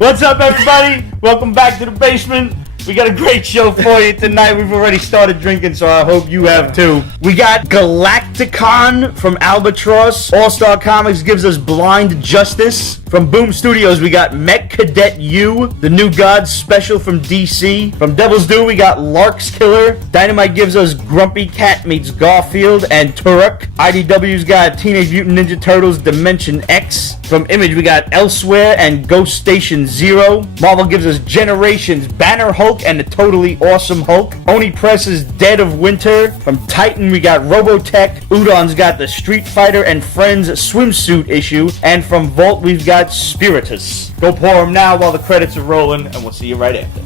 What's up, everybody? Welcome back to the basement. We got a great show for you tonight. We've already started drinking, so I hope you have too. We got Galaktikon from Albatross. All-Star Comics gives us Blind Justice. From Boom Studios, we got Mech Cadet Yu, the New Gods special from DC. From Devil's Due, we got Lark's Killer. Dynamite gives us Grumpy Cat meets Garfield and Turok. IDW's got Teenage Mutant Ninja Turtles Dimension X. From Image, we got Elsewhere and Ghost Station Zero. Marvel gives us Generations, Banner Hulk and the Totally Awesome Hulk. Oni Press's Dead of Winter. From Titan, we got Robotech. Udon's got the Street Fighter and Friends Swimsuit issue. And from Vault, we've got Spiritus. Go pour them now while the credits are rolling, and we'll see you right after.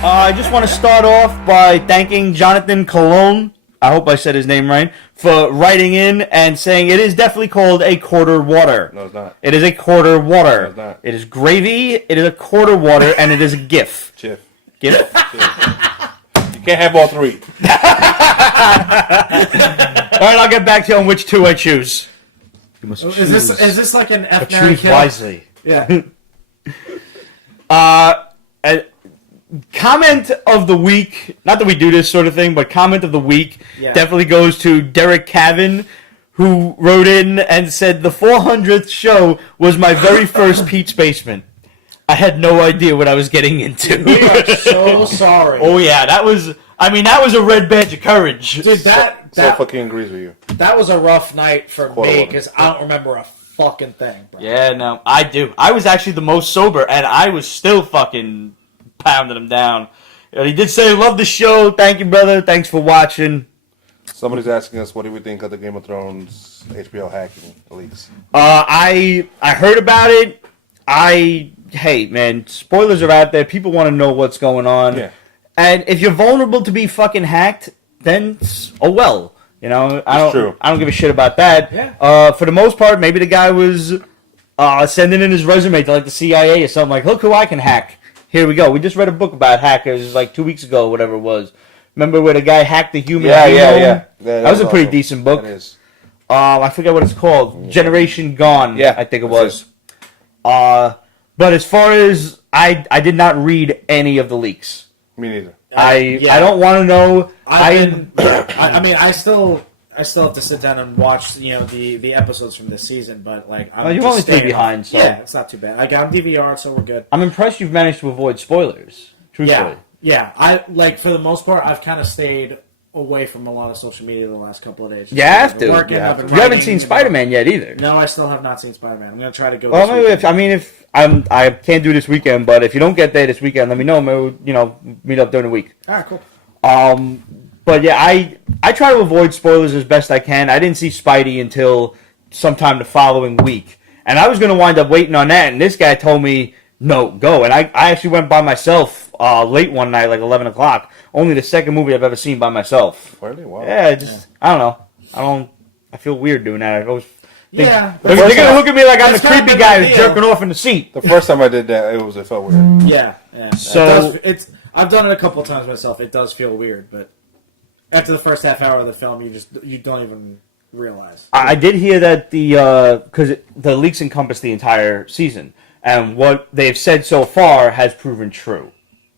I just want to start off by thanking Jonathan Colon, I hope I said his name right, for writing in and saying it is definitely called a quarter water. No, it's not. It is a quarter water. No, it's not. It is gravy, it is a quarter water, and it is a GIF. Chiff. GIF? You can't have all three. Alright, I'll get back to you on which two I choose. You must choose. Is this like an F. Choose wisely. Yeah. Comment of the week, not that we do this sort of thing, but comment of the week definitely goes to Derek Cavan, who wrote in and said, the 400th show was my very first Pete's Basement. I had no idea what I was getting into. We are so sorry. Oh yeah, that was a red badge of courage. Dude, that fucking agrees with you. That was a rough night for me, Water. because I don't remember a fucking thing, bro. Yeah, no, I do. I was actually the most sober, and I was still fucking pounding him down. He did say, love the show. Thank you, brother. Thanks for watching. Somebody's asking us, what do we think of the Game of Thrones HBO hacking leaks? I heard about it. Hey, man, spoilers are out there. People want to know what's going on. Yeah. And if you're vulnerable to be fucking hacked, then, oh well. You know, I don't give a shit about that. Yeah. For the most part, maybe the guy was sending in his resume to like the CIA or something like, look who I can hack. Here we go. We just read a book about hackers like 2 weeks ago or whatever it was. Remember where the guy hacked the human genome? Yeah. That was a pretty decent book. That is. I forget what it's called. Generation Gone, Yeah, I think it was. But as far as I did not read any of the leaks. Me neither. I don't want to know. I still have to sit down and watch, the episodes from this season, but like I'm you're just only 3 staying behind, so yeah, it's not too bad. I got DVR, so we're good. I'm impressed you've managed to avoid spoilers. Truthfully. Yeah. I like for the most part, I've kind of stayed away from a lot of social media the last couple of days. You have to. You haven't seen Spider-Man yet either. No, I still have not seen Spider-Man. I'm gonna try to go. Well, if I can't do this weekend, but if you don't get there this weekend, let me know. Maybe, meet up during the week. All right, cool. But yeah, I try to avoid spoilers as best I can. I didn't see Spidey until sometime the following week. And I was going to wind up waiting on that, and this guy told me, no, go. And I actually went by myself late one night, like 11 o'clock. Only the second movie I've ever seen by myself. Really? Wow. Yeah, I don't know. I feel weird doing that. I always think, Yeah. they're going to look at me like I'm the That's kind of creepy a guy good who's idea. jerking off in the seat. The first time I did that, it felt weird. Yeah. So I've done it a couple of times myself. It does feel weird, but after the first half hour of the film, you don't even realize. I did hear that because the leaks encompass the entire season, and what they've said so far has proven true.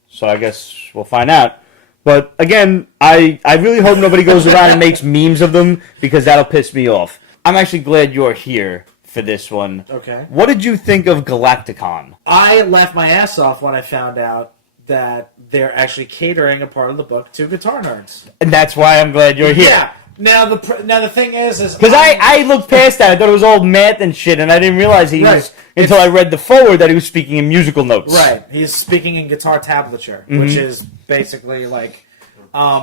So I guess we'll find out. But again, I really hope nobody goes around and makes memes of them, because that'll piss me off. I'm actually glad you're here for this one. Okay. What did you think of Galaktikon? I laughed my ass off when I found out that they're actually catering a part of the book to guitar nerds. And that's why I'm glad you're here. Yeah. Now the thing is because I looked past that. I thought it was all math and shit, and I didn't realize he was until I read the forward that he was speaking in musical notes. Right. He's speaking in guitar tablature, which is basically like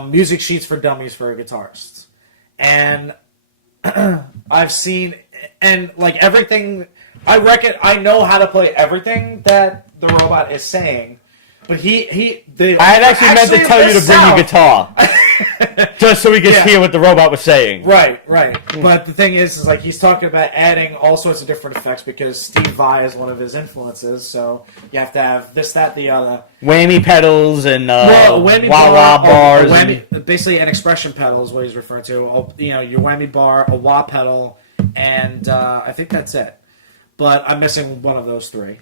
music sheets for dummies for guitarists. And I've seen like everything. I know how to play everything that the robot is saying. But I had actually meant to tell you to bring your guitar. Just so we could hear what the robot was saying. Right. But the thing is like he's talking about adding all sorts of different effects because Steve Vai is one of his influences. So you have to have this, that, the other. Whammy pedals and whammy wah-wah bars. Basically, an expression pedal is what he's referring to. You know, your whammy bar, a wah pedal, and I think that's it. But I'm missing one of those three.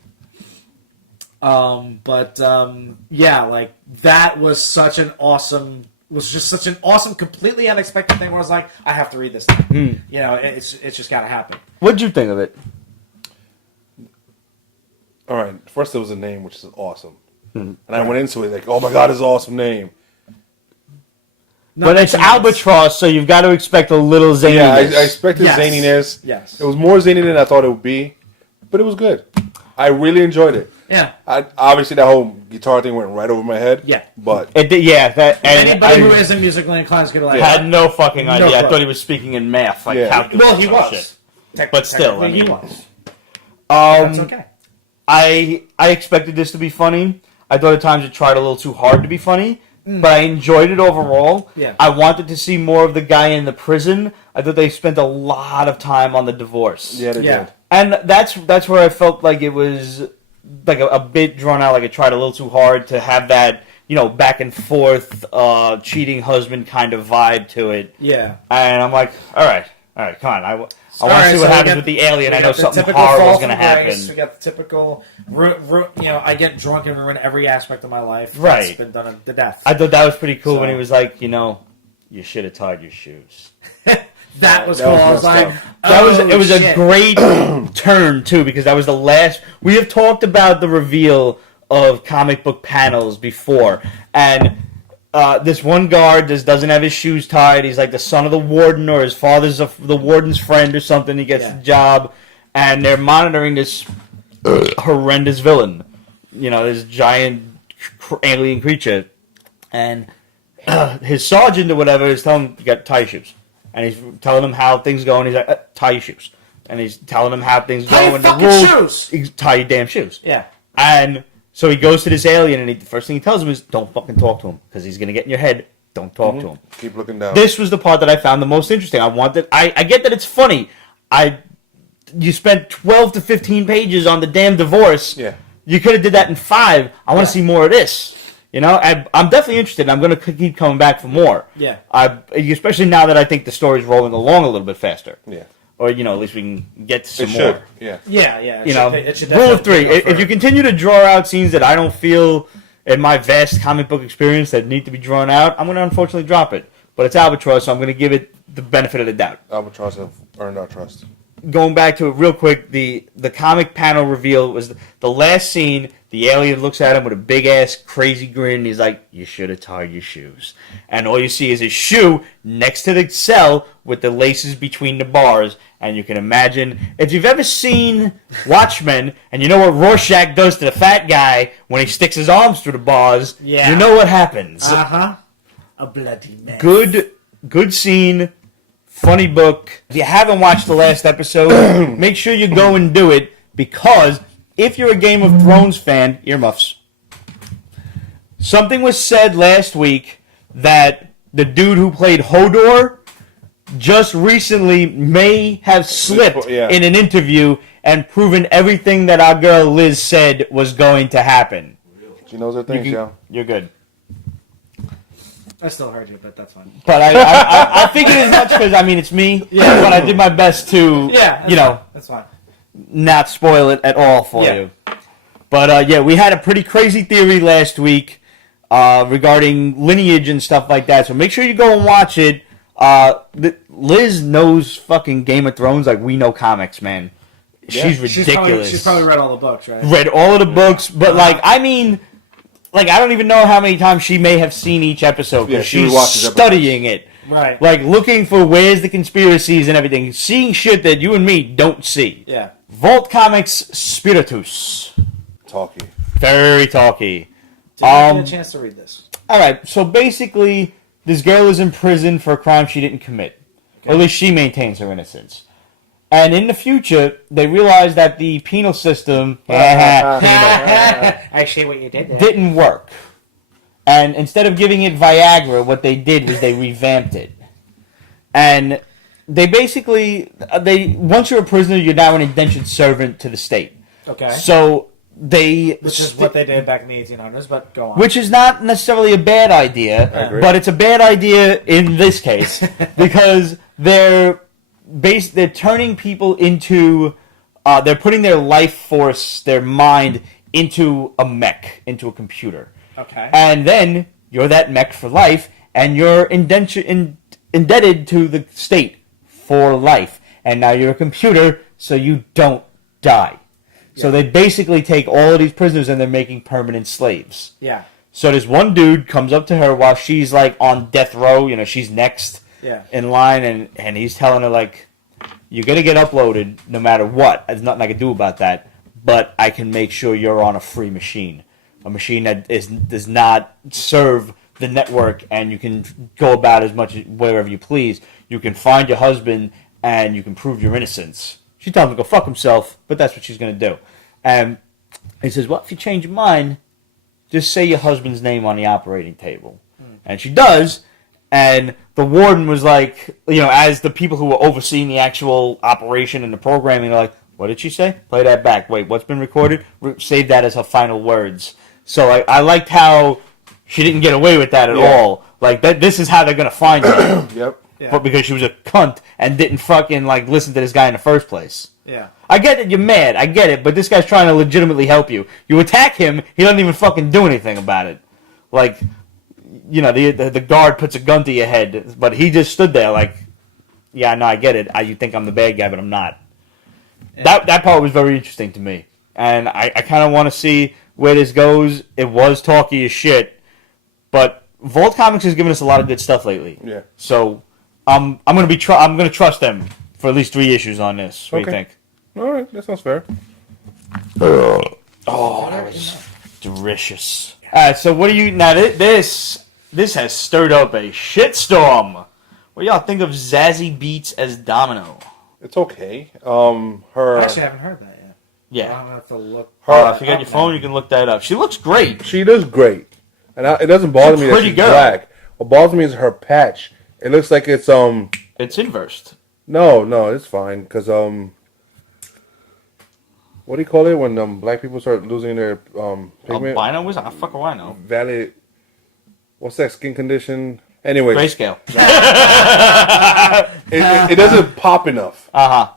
Yeah, like that was such an awesome. Was just such an awesome, completely unexpected thing. Where I was like, I have to read this thing. You know, it's just got to happen. What'd you think of it? All right. First, it was a name, which is awesome, and I went into it like, oh my god, it's an awesome name. But it's Albatross, so you've got to expect a little zaniness. Yeah, I expected zaniness. Yes. It was more zany than I thought it would be, but it was good. I really enjoyed it. Yeah. Obviously, that whole guitar thing went right over my head. Yeah. But it did, anybody who isn't musically inclined is going to like had no fucking idea. clue. I thought he was speaking in math, like calculus. Well, he or was. shit. But still, I mean, he was. That's okay. I expected this to be funny. I thought at times it tried a little too hard to be funny, but I enjoyed it overall. Yeah. I wanted to see more of the guy in the prison. I thought they spent a lot of time on the divorce. Yeah, they did. And that's where I felt like it was like a bit drawn out, like it tried a little too hard to have that, you know, back and forth, cheating husband kind of vibe to it. Yeah. And I'm like, all right, come on. I want to see what happens with the alien. I know something typical horrible is fall going to from happen. grace. We got the typical, you know, I get drunk and ruin every aspect of my life. Right. It's been done to death. I thought that was pretty cool when he was like, you know, you should have tied your shoes. That was cool. I was like, it was a great turn too, because that was the last. We have talked about the reveal of comic book panels before, and this one guard just doesn't have his shoes tied. He's like the son of the warden, or his father's the warden's friend or something. He gets the job, and they're monitoring this horrendous villain. You know, this giant alien creature, and his sergeant or whatever is telling him, you got to tie your shoes. And he's telling him how things go, and he's like, tie your shoes. And he's telling him how things go. Tie your fucking shoes! Tie your damn shoes. Yeah. And so he goes to this alien, and the first thing he tells him is, don't fucking talk to him, because he's going to get in your head. Don't talk to him. Keep looking down. This was the part that I found the most interesting. I get that it's funny. You spent 12 to 15 pages on the damn divorce. Yeah. You could have did that in 5. I want to see more of this. You know, I'm definitely interested. I'm going to keep coming back for more. Yeah. Especially now that I think the story's rolling along a little bit faster. Yeah. Or, you know, at least we can get to some It more. should. Yeah. Yeah. You know, rule of 3. If you continue to draw out scenes that I don't feel in my vast comic book experience that need to be drawn out, I'm going to unfortunately drop it. But it's Albatross, so I'm going to give it the benefit of the doubt. Albatross have earned our trust. Going back to it real quick, the comic panel reveal was the last scene. The alien looks at him with a big-ass crazy grin, and he's like, you should have tied your shoes. And all you see is his shoe next to the cell with the laces between the bars. And you can imagine, if you've ever seen Watchmen, and you know what Rorschach does to the fat guy when he sticks his arms through the bars, you know what happens. Uh-huh. A bloody mess. Good scene. Funny book. If you haven't watched the last episode, make sure you go and do it, because if you're a Game of Thrones fan, earmuffs. Something was said last week that the dude who played Hodor just recently may have slipped in an interview and proven everything that our girl Liz said was going to happen. She knows her things, yo. You're good. I still heard you, but that's fine. But I figured as much because, I mean, it's me. Yeah. But I did my best to, that's fine. Not spoil it at all for you. But, we had a pretty crazy theory last week regarding lineage and stuff like that. So make sure you go and watch it. Liz knows fucking Game of Thrones like we know comics, man. Yeah. She's ridiculous. She's probably read all the books, right? Read all of the books, but, I mean... I don't even know how many times she may have seen each episode, because she's studying it. Right. Looking for where's the conspiracies and everything. Seeing shit that you and me don't see. Yeah. Vault Comics Spiritus. Talky. Very talky. Didn't get a chance to read this. Alright, so basically, this girl is in prison for a crime she didn't commit. Okay. Or at least she maintains her innocence. And in the future, they realized that the penal system I see what you did there. Didn't work. And instead of giving it Viagra, what they did was they revamped it. And they basically, once you're a prisoner, you're now an indentured servant to the state. Okay. So which is what they did back in the 1800s, but go on. Which is not necessarily a bad idea, but it's a bad idea in this case because they're turning people into, they're putting their life force, their mind into a mech, into a computer. Okay. And then you're that mech for life, and you're indebted to the state for life. And now you're a computer, so you don't die. Yeah. So they basically take all of these prisoners and they're making permanent slaves. Yeah. So this one dude comes up to her while she's like on death row, she's next in line, and he's telling her like, you're going to get uploaded no matter what. There's nothing I can do about that, but I can make sure you're on a free machine. A machine that does not serve the network, and you can go about as much wherever you please. You can find your husband, and you can prove your innocence. She tells him to go fuck himself, but that's what she's going to do. And he says, well, if you change your mind, just say your husband's name on the operating table. And she does, and the warden was like, as the people who were overseeing the actual operation and the programming, they're like, what did she say? Play that back. Wait, what's been recorded? Save that as her final words. So I liked how she didn't get away with that at all. Like, this is how they're going to find her. Yep. Yeah. But because she was a cunt and didn't fucking, listen to this guy in the first place. Yeah. I get that you're mad. I get it. But this guy's trying to legitimately help you. You attack him, he doesn't even fucking do anything about it. Like, the guard puts a gun to your head, but he just stood there like, yeah, no, I get it. You think I'm the bad guy, but I'm not. Yeah. That part was very interesting to me. And I kind of want to see where this goes. It was talky as shit, but Vault Comics has given us a lot of good stuff lately. Yeah. So I'm gonna trust them for at least 3 issues on this. What do you think? All right, that sounds fair. Oh, that was delicious. All right, so what do you now? This has stirred up a shitstorm. What do y'all think of Zazie Beetz as Domino? It's okay. I actually haven't heard that yet. Yeah. I'm gonna have to look. If you got your phone, you can look that up. She looks great. She does great, and it doesn't bother me that she's black. What bothers me is her patch. It looks like it's It's inversed. No, it's fine because what do you call it when black people start losing their pigment? Albino was I fuck I know. Valid. What's that skin condition? Anyway, Grayscale. it doesn't pop enough.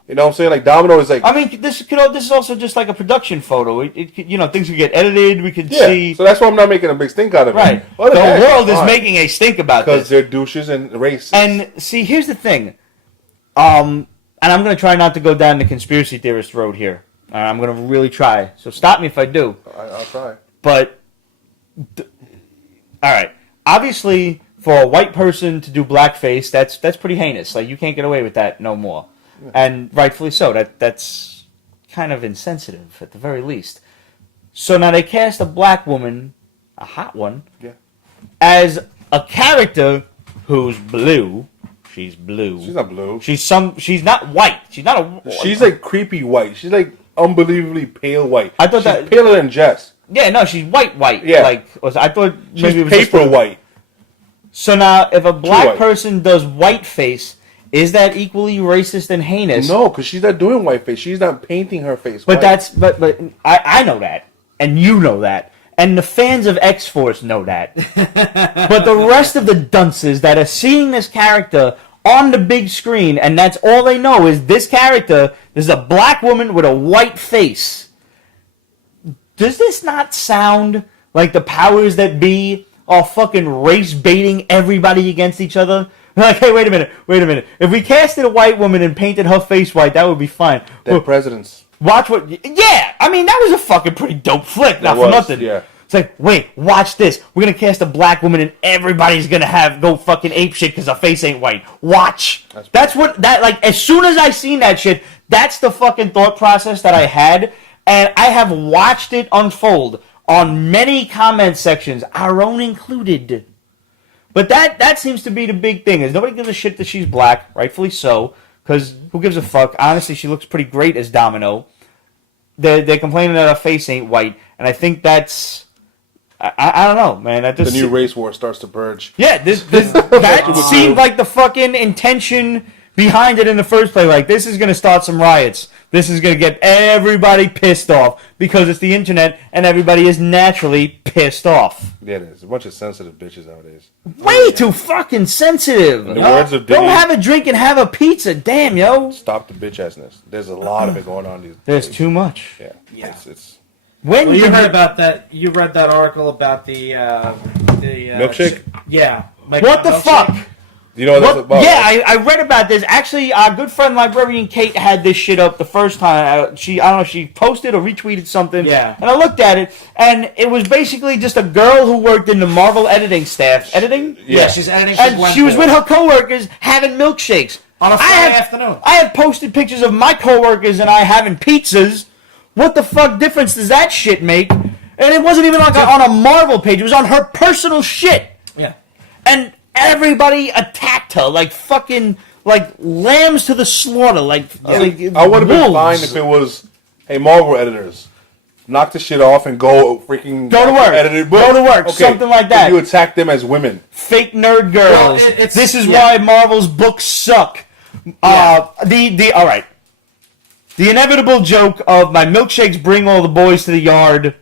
You know what I'm saying? Like Domino is like. I mean, this is also just like a production photo. It things could get edited. We could see. So that's why I'm not making a big stink out of it. Right. The world is making a stink about this because they're douches and racist. And see, here's the thing. And I'm going to try not to go down the conspiracy theorist road here. I'm going to really try. So stop me if I do. I'll try. But all right. Obviously, for a white person to do blackface, that's pretty heinous. Like, you can't get away with that no more. Yeah. And rightfully so. That's kind of insensitive, at the very least. So now they cast a black woman, a hot one, as a character who's blue. She's blue. She's not blue. She's not white. She's not a... She's like creepy white. She's like unbelievably pale white. I thought she's paler than Jess. Yeah, no, she's white. Yeah. I thought maybe she's it was paper white. So now, if a black person does whiteface, is that equally racist and heinous? No, because she's not doing whiteface. She's not painting her face but white. But I know that, and you know that, and the fans of X-Force know that. But the rest of the dunces that are seeing this character on the big screen, and that's all they know is this character, this is a black woman with a white face. Does this not sound like the powers that be are fucking race baiting everybody against each other? Like, hey, wait a minute. If we casted a white woman and painted her face white, that would be fine. Dead presidents. Watch what... Yeah! I mean, that was a fucking pretty dope flick. Not for nothing. Yeah. It's like, wait, watch this. We're going to cast a black woman and everybody's going to go fucking apeshit because her face ain't white. Watch. That's what... as soon as I seen that shit, that's the fucking thought process that I had. And I have watched it unfold on many comment sections, our own included. But that seems to be the big thing, is nobody gives a shit that she's black, rightfully so, because who gives a fuck? Honestly, she looks pretty great as Domino. They're complaining that her face ain't white, and I think that's I don't know, man. The new race war starts to burge. Yeah, that seemed like the fucking intention behind it in the first place. Like, this is going to start some riots. This is going to get everybody pissed off because it's the internet and everybody is naturally pissed off. Yeah, it is. A bunch of sensitive bitches nowadays. Way too fucking sensitive. In the words of Go Diddy, have a drink and have a pizza. Damn, yo. stop the bitch-assness. There's a lot of it going on these days. There's too much. Yeah. Yeah. It's Well, you heard about that. You read that article about the milkshake? Yeah. What the fuck? You know what that's about? Yeah, I read about this. Actually, our good friend librarian Kate had this shit up the first time. I don't know, she posted or retweeted something. Yeah. And I looked at it, and it was basically just a girl who worked in the Marvel editing staff. Editing? Yeah, she's editing. And she was with her coworkers having milkshakes. On a Friday afternoon. I have posted pictures of my coworkers and I having pizzas. What the fuck difference does that shit make? And it wasn't even like on a Marvel page. It was on her personal shit. Yeah. And everybody attacked her like fucking like lambs to the slaughter. Like I would have been fine if it was, hey, Marvel editors, knock the shit off and go freaking Go to work. Edited book. Go to work. Okay. Something like that. If you attack them as women. Fake nerd girls. Well, this is yeah. why Marvel's books suck. All right. The inevitable joke of my milkshakes bring all the boys to the yard.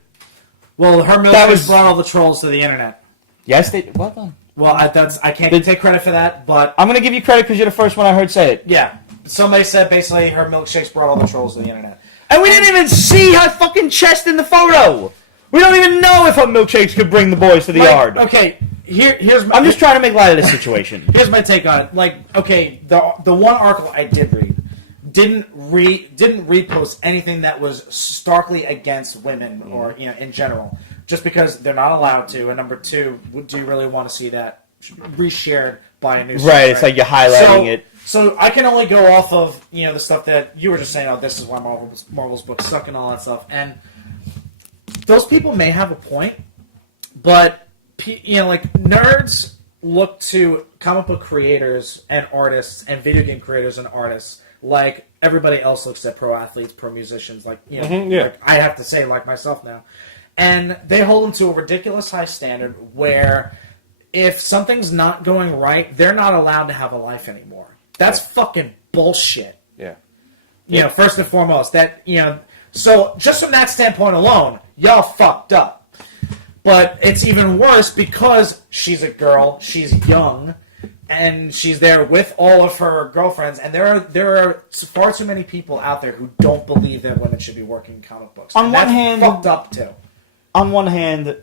Well, her milkshakes brought all the trolls to the internet. Yes, they. Well done. Well, I can't take credit for that, but I'm gonna give you credit because you're the first one I heard say it. yeah, somebody said basically her milkshakes brought all the trolls to the internet. And we didn't even see her fucking chest in the photo. We don't even know if her milkshakes could bring the boys to the yard. Okay, here's my. I'm just trying to make light of this situation. Here's my take on it. Like, okay, the one article I did read didn't repost anything that was starkly against women or in general, just because they're not allowed to. And number two, do you really want to see that reshared by a news? Right, it's like you're highlighting it. So I can only go off of the stuff that you were just saying. Oh, this is why Marvel's books suck and all that stuff. And those people may have a point, but like nerds look to comic book creators and artists and video game creators and artists like everybody else looks at pro athletes, pro musicians. Like like I have to say, like myself now, and they hold them to a ridiculous high standard where if something's not going right, they're not allowed to have a life anymore. That's fucking bullshit. Yeah. First and foremost, that so just from that standpoint alone, y'all fucked up. But it's even worse because she's a girl, she's young, and she's there with all of her girlfriends, and there are far too many people out there who don't believe that women should be working in comic books. On one hand, fucked up too. On one hand,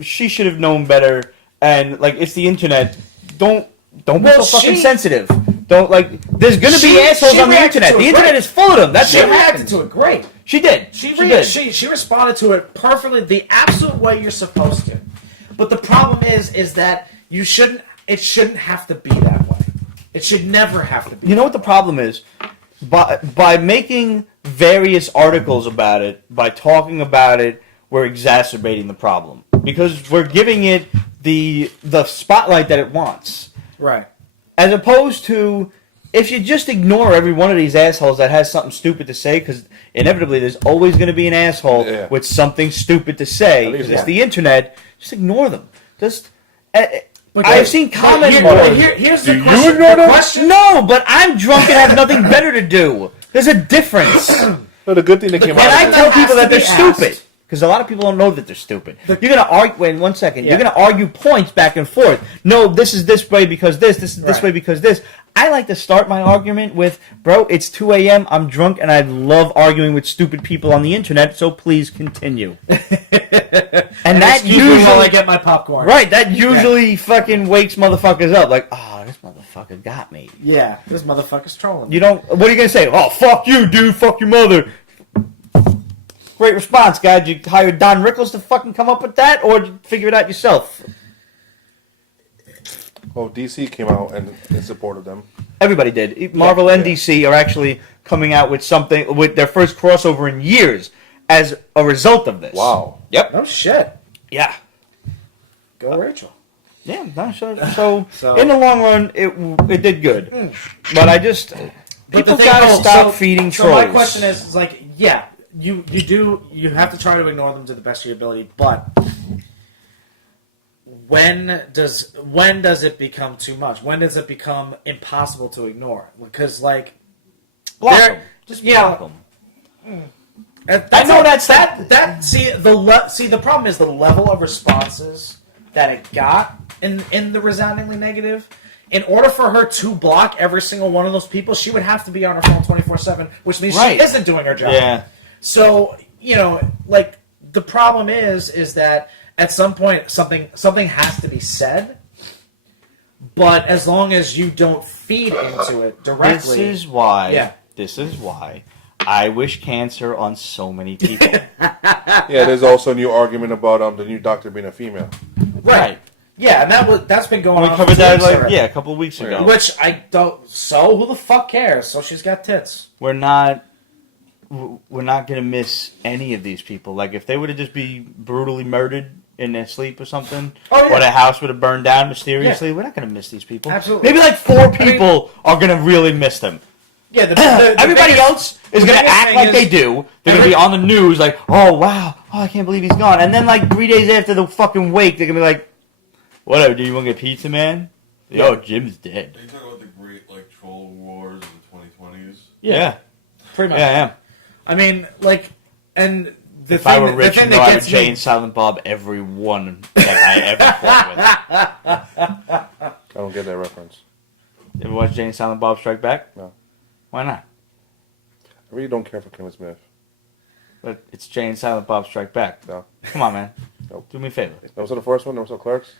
she should have known better, and like it's the internet. Don't be so fucking sensitive. Don't There's gonna be assholes on the internet. The internet is full of them. That's she reacted to it great. She did. She responded to it perfectly, the absolute way you're supposed to. But the problem is that it shouldn't have to be that way. It should never have to be. You know what the problem is? By making various articles about it, by talking about it, we're exacerbating the problem because we're giving it the spotlight that it wants. Right. As opposed to if you just ignore every one of these assholes that has something stupid to say, because inevitably there's always going to be an asshole with something stupid to say, because it's the internet, just ignore them. Just... I've seen comments... Here's the question. You ignore them? No, but I'm drunk and have nothing better to do. There's a difference. But the good thing that came out And I of tell it, people that they're stupid. Because a lot of people don't know that they're stupid. You're going to argue... Wait, 1 second. You're going to argue points back and forth. No, this is this way because this is this way because this. I like to start my argument with, bro, it's 2 a.m., I'm drunk, and I love arguing with stupid people on the internet, so please continue. And that usually... while I get my popcorn. Right, that usually fucking wakes motherfuckers up. Like, oh, this motherfucker got me. Yeah, this motherfucker's trolling. You don't... What are you going to say? Oh, fuck you, dude. Fuck your mother. Great response, guy. Did you hire Don Rickles to fucking come up with that, or did you figure it out yourself? Well, DC came out and supported them. Everybody did. Marvel and DC are actually coming out with something, with their first crossover in years as a result of this. Wow. Yep. Oh, shit. Yeah. Go Rachel. Yeah. No, so in the long run, it did good. But I just... People gotta stop feeding trolls. So my question is like, yeah, you have to try to ignore them to the best of your ability, but when does it become too much? When does it become impossible to ignore? Because like, Block 'em. Just block 'em. I know that's that. See the problem is the level of responses that it got in the resoundingly negative. In order for her to block every single one of those people, she would have to be on her phone 24/7, which means she isn't doing her job. Yeah. So like the problem is that at some point something has to be said. But as long as you don't feed into it directly, This is why I wish cancer on so many people. Yeah, there's also a new argument about the new doctor being a female. right? Yeah, and that's been going on. We covered that a couple of weeks ago. Which I don't. So who the fuck cares? So she's got tits. We're not gonna miss any of these people. Like if they were to just be brutally murdered in their sleep or something, or the house would have burned down mysteriously, we're not gonna miss these people. Absolutely. Maybe like 4 people are gonna really miss them. Yeah, everybody else is going to act like they do. They're going to be on the news like, oh, wow, I can't believe he's gone. And then like 3 days after the fucking wake, they're going to be like, whatever, do you want to get pizza, man? Yo, Jim's dead. Are you talking about the great like troll wars of the 2020s? Yeah. Pretty much. Yeah. I mean, like, and the If thing, I were the rich, thing I that would gets Jane, me, Silent Bob, every one that I ever fought with. I don't get that reference. You ever watch Jane, Silent Bob Strike Back? No. Why not? I really don't care for Kevin Smith. But it's Jane, Silent Bob Strike Back. No. Come on, man. Nope. Do me a favor. Never saw the first one? Never saw Clerks?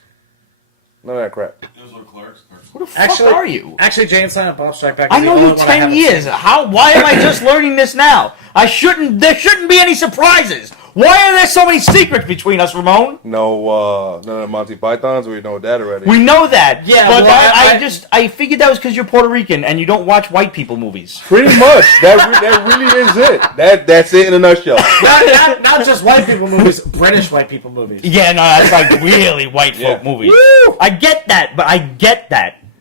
None of that crap. Those are Clark's. Who the fuck are you? Actually, Jane Silent Bob Strike Back. I know you 10 years. Why am I just learning this now? There shouldn't be any surprises. Why are there so many secrets between us, Ramon? No, none of the Monty Pythons. We know that already. We know that. Yeah, but well, I figured that was because you're Puerto Rican and you don't watch white people movies. Pretty much. That really is it. That's it in a nutshell. not just white people movies, British white people movies. Yeah, no, that's like really white folk movies. Woo! I get that.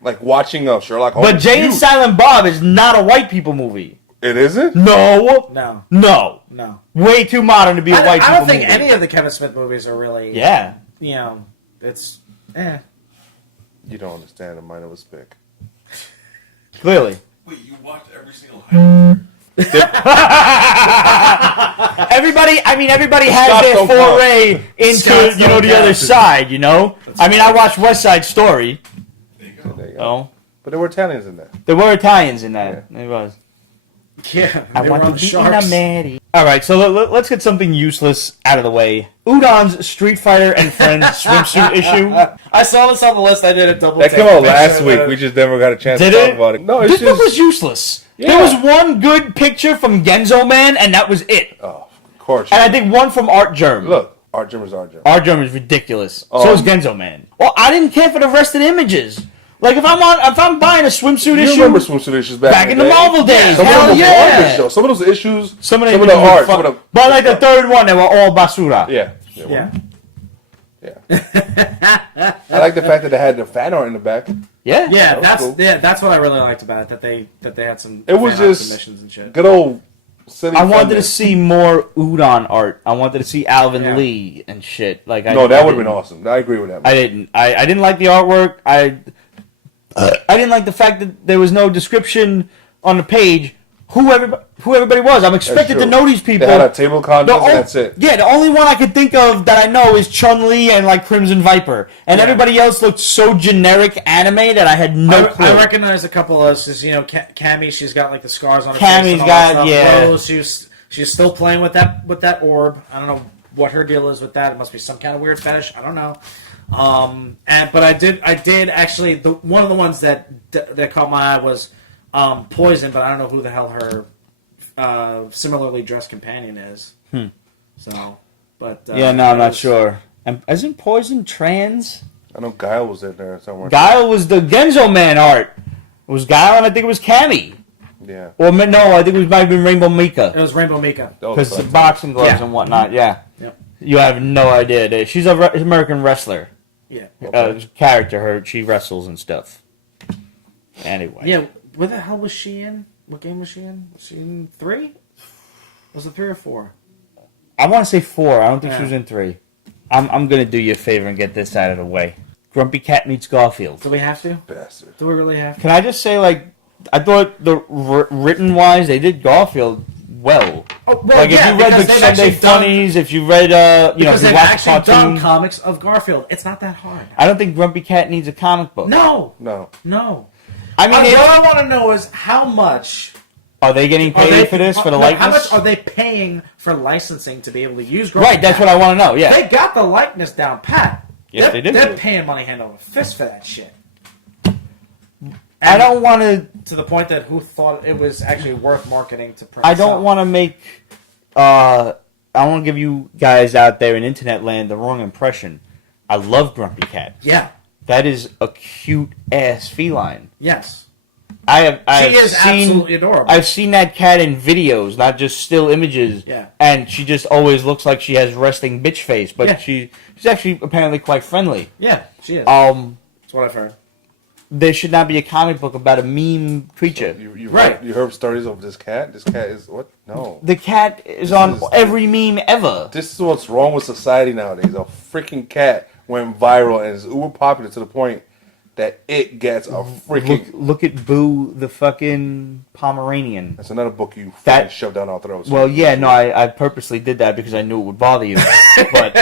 Like watching Sherlock Holmes. But Jane and Silent Bob is not a white people movie. It isn't? No. Way too modern to be a white people movie. I don't think any of the Kevin Smith movies are really. Yeah. It's. You don't understand. The mind of a spick. Clearly. Wait, you watched every single Highlander? Everybody has their foray into, the other side, I watched West Side Story. There you go. There you go. Oh. But there were Italians in there. There were Italians in that. Yeah. There was. Yeah, I want to be in a Mary. Alright, so let's get something useless out of the way. Udon's Street Fighter and Friends swimsuit issue. I saw this on the list. I did a double That take. came out last week. We just never got a chance to talk about it. No, it's This just... was useless. Yeah. There was one good picture from Genzo Man, and that was it. Oh, of course. And I think one from Art Germ. Look, Art Germ is Art Germ. Art Germ is ridiculous. So is Genzo Man. Well, I didn't care for the rest of the images. Like if I'm buying a swimsuit issue, You remember swimsuit issues back in the Marvel days? Some Hell of them were yeah! garbage, though. Some of those issues, some of the the art, some of the... But like the third one, they were all basura. Yeah. I like the fact that they had the fan art in the back. Yeah. Yeah, That was that's what I really liked about it. That they had some. It was fan art just submissions and shit. good old silly. I wanted to funness. see more Udon art. I wanted to see Alvin Yeah. Lee and shit. Like No, that would have been awesome. I agree with that. I didn't. I didn't like the artwork. I didn't like the fact that there was no description on the page who everybody was. I'm expected to know these people. They had a table of contents, and that's it. Yeah, the only one I could think of that I know is Chun-Li and like Crimson Viper, and everybody else looked so generic anime that I had no clue. I recognize a couple of us. Cammy, she's got like the scars on her Cammy's face. And all got- that stuff. yeah. Rose, she's still playing with that orb. I don't know what her deal is with that. It must be some kind of weird fetish. I don't know. But I did actually one of the ones that caught my eye was Poison, but I don't know who the hell her similarly dressed companion is. So, but Yeah, no, I'm not sure. Isn't Poison trans? I know Guile was in there somewhere. Guile was the Genzo Man art. It was Guile, and I think it was Cammy. Yeah. Or no, I think it might have been Rainbow Mika. it was Rainbow Mika. Because the boxing gloves Yeah. and whatnot, yeah. Yep. You have no idea. She's an American wrestler. Yeah. Character, she wrestles and stuff. Anyway. Yeah. Where the hell was she in? What game was she in? Was she in 3? Was it 3 or 4? I want to say 4. I don't think she Yeah. was in 3. I'm going to do you a favor and get this out of the way. Grumpy Cat meets Garfield. Do we have to? Bastard. Do we really have to? Can I just say, like, I thought the written wise they did Garfield well. Oh, well, Like, if yeah, you read the because they've Sunday actually done- Funnies, if you read, you know, Because if you they've watched the actually done cartoon, comics of Garfield. It's not that hard. I don't think Grumpy Cat needs a comic book. No. No. I mean, What I want to know is how much are they getting paid for this, for the likeness? How much are they paying for licensing to be able to use Grumpy Right, that's Cat? what I want to know, yeah. They got the likeness down pat. Yes, they're, they do. They're paying money hand over fist for that shit. I don't want to... To the point that who thought it was actually worth marketing to print. I don't want to make... I want to give you guys out there in internet land the wrong impression. I love Grumpy Cat. Yeah. That is a cute-ass feline. Yes. I've She is seen, absolutely adorable. I've seen that cat in videos, not just still images. Yeah. And she just always looks like she has resting bitch face, but Yeah. she's actually apparently quite friendly. Yeah, she is. That's what I've heard. There should not be a comic book about a meme creature. You Right. You heard stories of this cat? This cat is what? No. The cat is on every meme ever. This is what's wrong with society nowadays. A freaking cat went viral and is uber popular to the point that it gets a freaking... Look at Boo the fucking Pomeranian. That's another book you That- shove down our throats. Well, yeah, no, I purposely did that because I knew it would bother you. But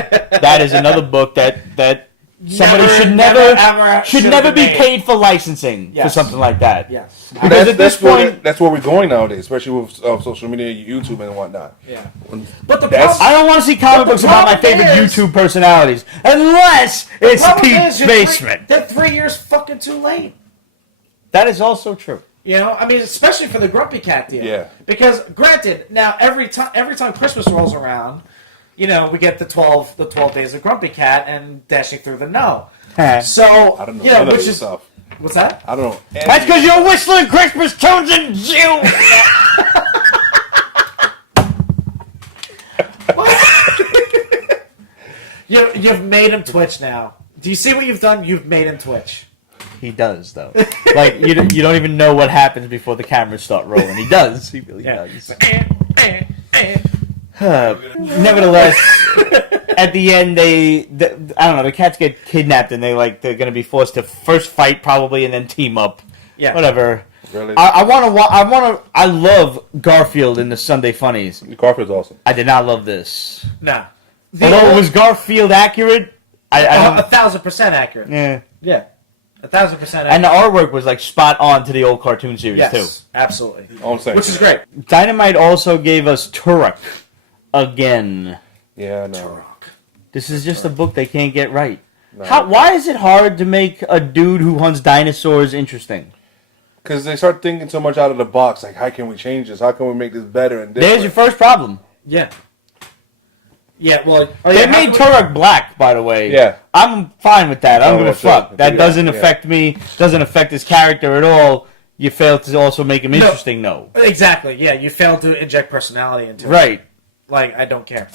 that is another book that somebody should never be made. paid for licensing for Yes. something like that. Yes. Because at this point, that's where we're going nowadays, especially with social media, YouTube, and whatnot. Yeah. But the That's- problem, I don't want to see comic But the books about my problem favorite is- YouTube personalities, unless it's problem Pete's is you're Basement. They're 3 years fucking too late. That is also true. You know, I mean, especially for the Grumpy Cat deal. Yeah. Because granted, now every time Christmas rolls around, you know, we get the 12 days of Grumpy Cat and Dashing Through the No. So I don't know you know, none of which this is stuff. what's that? I don't know. That's because you're whistling Christmas tunes and Jew. You've made him twitch now. Do you see what you've done? You've made him twitch. He does, though. Like, you don't even know what happens before the cameras start rolling. He does. He really does. Nevertheless, at the end, I don't know, the cats get kidnapped and they're going to be forced to first fight probably and then team up. Yeah. Whatever. Really? I love Garfield in the Sunday Funnies. Garfield's awesome. I did not love this. Nah. Although was Garfield accurate? I don't. 1,000% accurate. Yeah. Yeah. 1,000% accurate. And the artwork was like spot on to the old cartoon series yes, too. absolutely. All I'm saying. Which is great. Dynamite also gave us Turok again. Yeah, no. This is just a book they can't get right. No. Why is it hard to make a dude who hunts dinosaurs interesting? Because they start thinking so much out of the box. Like, how can we change this? How can we make this better and different? There's your first problem. Yeah. Yeah, well... They made Turok black, by the way. Yeah. I'm fine with that. I don't Oh, give a that's fuck. it. That Yeah, doesn't yeah. affect me. Doesn't affect his character at all. You failed to also make him interesting, though. Exactly, yeah. You failed to inject personality into it. Right. Like, I don't care.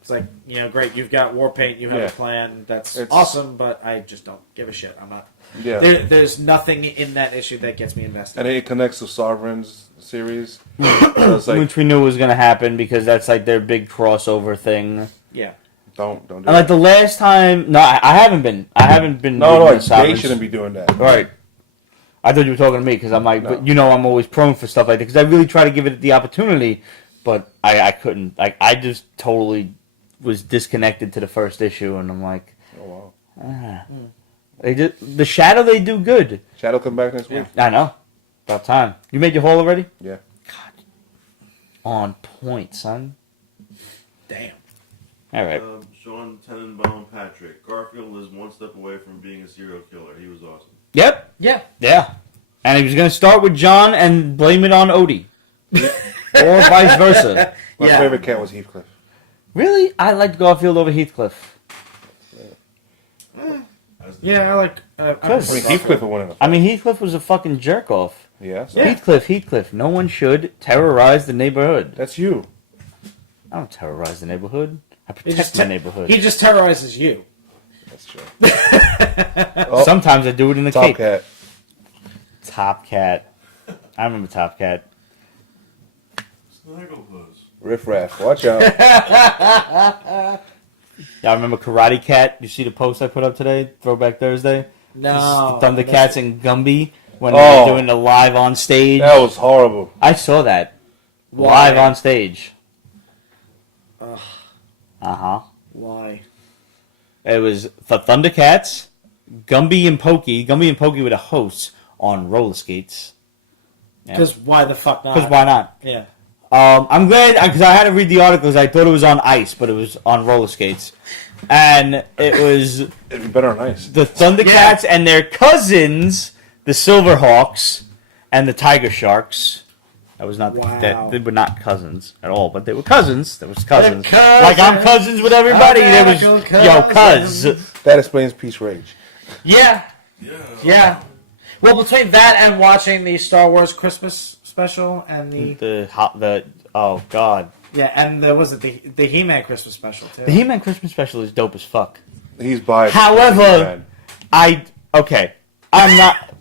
It's like, you know, great, you've got war paint, you have Yeah. a plan, that's It's- awesome, but I just don't give a shit. I'm not... Yeah. There's nothing in that issue that gets me invested. And it connects to Sovereign's series. So it's like, Which we knew was going to happen because that's like their big crossover thing. Yeah. don't do And like it. the last time... No, I haven't been. I haven't been... No, reading like, the they Sovereigns. shouldn't be doing that. Right. I thought you were talking to me because I'm like, No. but you know, I'm always prone for stuff like that because I really try to give it the opportunity, but I couldn't. Like, I just totally was disconnected to the first issue, and I'm like, Oh, wow. they did the Shadow. They do good. Shadow come back next week? I know. About time. You made your haul already? Yeah. On point, son. Damn. All right. Sean Tenenbaum Patrick. Garfield is one step away from being a serial killer. He was awesome. Yep. Yeah. Yeah. And he was going to start with John and blame it on Odie. Or vice versa. My Yeah. favorite cat was Heathcliff. Really? I liked Garfield over Heathcliff. Yeah, I like... I mean, Heathcliff would win. I mean, Heathcliff was a fucking jerk-off. Yeah. So Heathcliff. No one should terrorize the neighborhood. that's you. I don't terrorize the neighborhood. I He protect just, my neighborhood. he just terrorizes you. That's true. Sometimes I do it in the Top cape. cat. Top Cat. I remember Top Cat. Snaggle pose. Riff Raff. Watch out. I remember Karate Cat. You see the post I put up today, Throwback Thursday? No. Thundercats and Gumby when they were doing the live on stage. That was horrible. I saw that. Why? Live on stage. Ugh. Uh-huh. Why? It was the Thundercats, Gumby and Pokey. Gumby and Pokey were the hosts on roller skates. Because why the fuck not? Because why not? Yeah. I'm glad, because I had to read the articles. I thought it was on ice, but it was on roller skates. And it was It'd be better on ice. the Thundercats and their cousins, the Silverhawks and the Tiger Sharks. That was not they were not cousins at all, but they were cousins. There was cousins. Like I'm cousins with everybody. There was yo cuz. That explains Peace Rage. Yeah. Yeah. Well, between that and watching the Star Wars Christmas special and The oh god. Yeah, and there was the He-Man Christmas special too. The He-Man Christmas special is dope as fuck. He's biased. However, I'm not.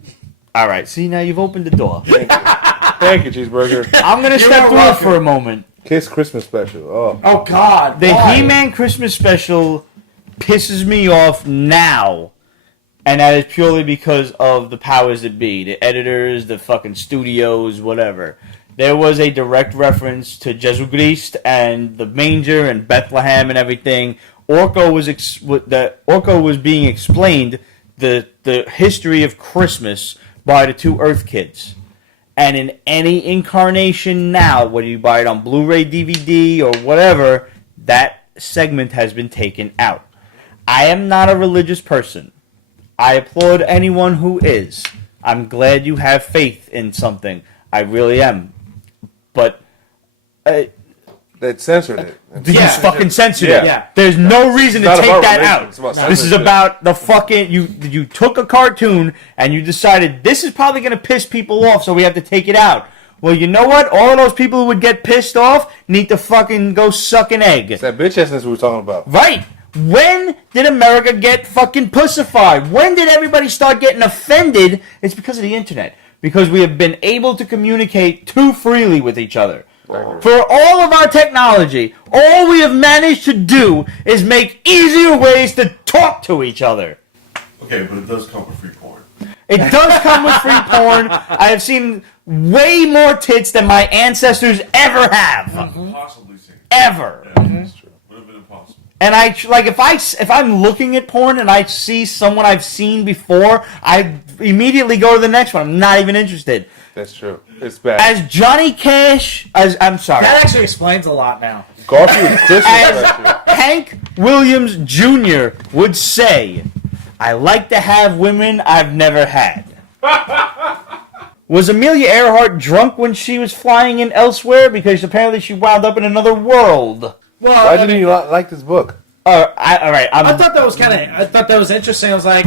All right, see now you've opened the door. Thank you, Cheezeburger. I'm gonna step through it for a moment. Kiss Christmas special. Oh. Oh God! The why? He-Man Christmas special pisses me off now, and that is purely because of the powers that be, the editors, the fucking studios, whatever. There was a direct reference to Jesucrist and the manger and Bethlehem and everything. Orko was being explained the history of Christmas by the two Earth kids. And in any incarnation now, whether you buy it on Blu-ray, DVD, or whatever, that segment has been taken out. I am not a religious person. I applaud anyone who is. I'm glad you have faith in something. I really am. But They censored it. He's fucking censored Yeah. it. Yeah. There's no reason to It's not take about that religion, out. it's about This is censorship. about the fucking you took a cartoon and you decided this is probably going to piss people off, so we have to take it out. Well, you know what? All of those people who would get pissed off need to fucking go suck an egg. It's that bitch essence we were talking about. Right. When did America get fucking pussified? When did everybody start getting offended? It's because of the internet. Because we have been able to communicate too freely with each other. For all of our technology, all we have managed to do is make easier ways to talk to each other. Okay, but it does come with free porn. It does come with free porn. I have seen way more tits than my ancestors ever have. Possibly seen. Ever. Yeah, that's true. Would have been impossible. And I like if I'm looking at porn and I see someone I've seen before, I immediately go to the next one. I'm not even interested. That's true. It's bad. As Johnny Cash, I'm sorry. That actually explains a lot now. Garfield's Christmas As special. Hank Williams Jr. would say, I like to have women I've never had. Was Amelia Earhart drunk when she was flying in elsewhere? Because apparently she wound up in another world. Well, Why didn't you like this book? All right. I thought that was I thought that was interesting. I was like,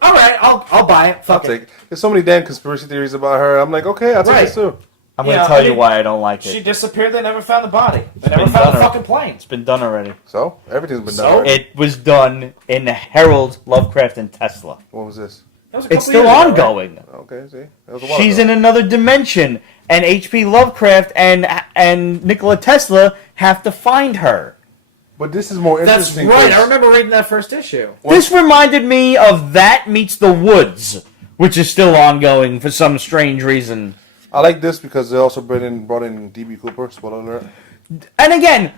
all right, I'll buy it. Fuck it. There's so many damn conspiracy theories about her. I'm like, okay, I'll take Right. this too. I'm going Yeah, to tell I you mean, why I don't like She it. disappeared. They never found the body. They never been found done the already. fucking plane. It's been done already. So everything's been So? done. Right? It was done in Harold, Lovecraft, and Tesla. What was this? That was a couple It's still years ago, right? ongoing. Okay, see, that was a while She's ago. in another dimension, and H.P. Lovecraft and Nikola Tesla have to find her. But this is more That's interesting. right. 'cause- I remember reading that first issue. This reminded me of That Meets the Woods, which is still ongoing for some strange reason. I like this because they also brought in D.B. Cooper. Spoiler alert. And again,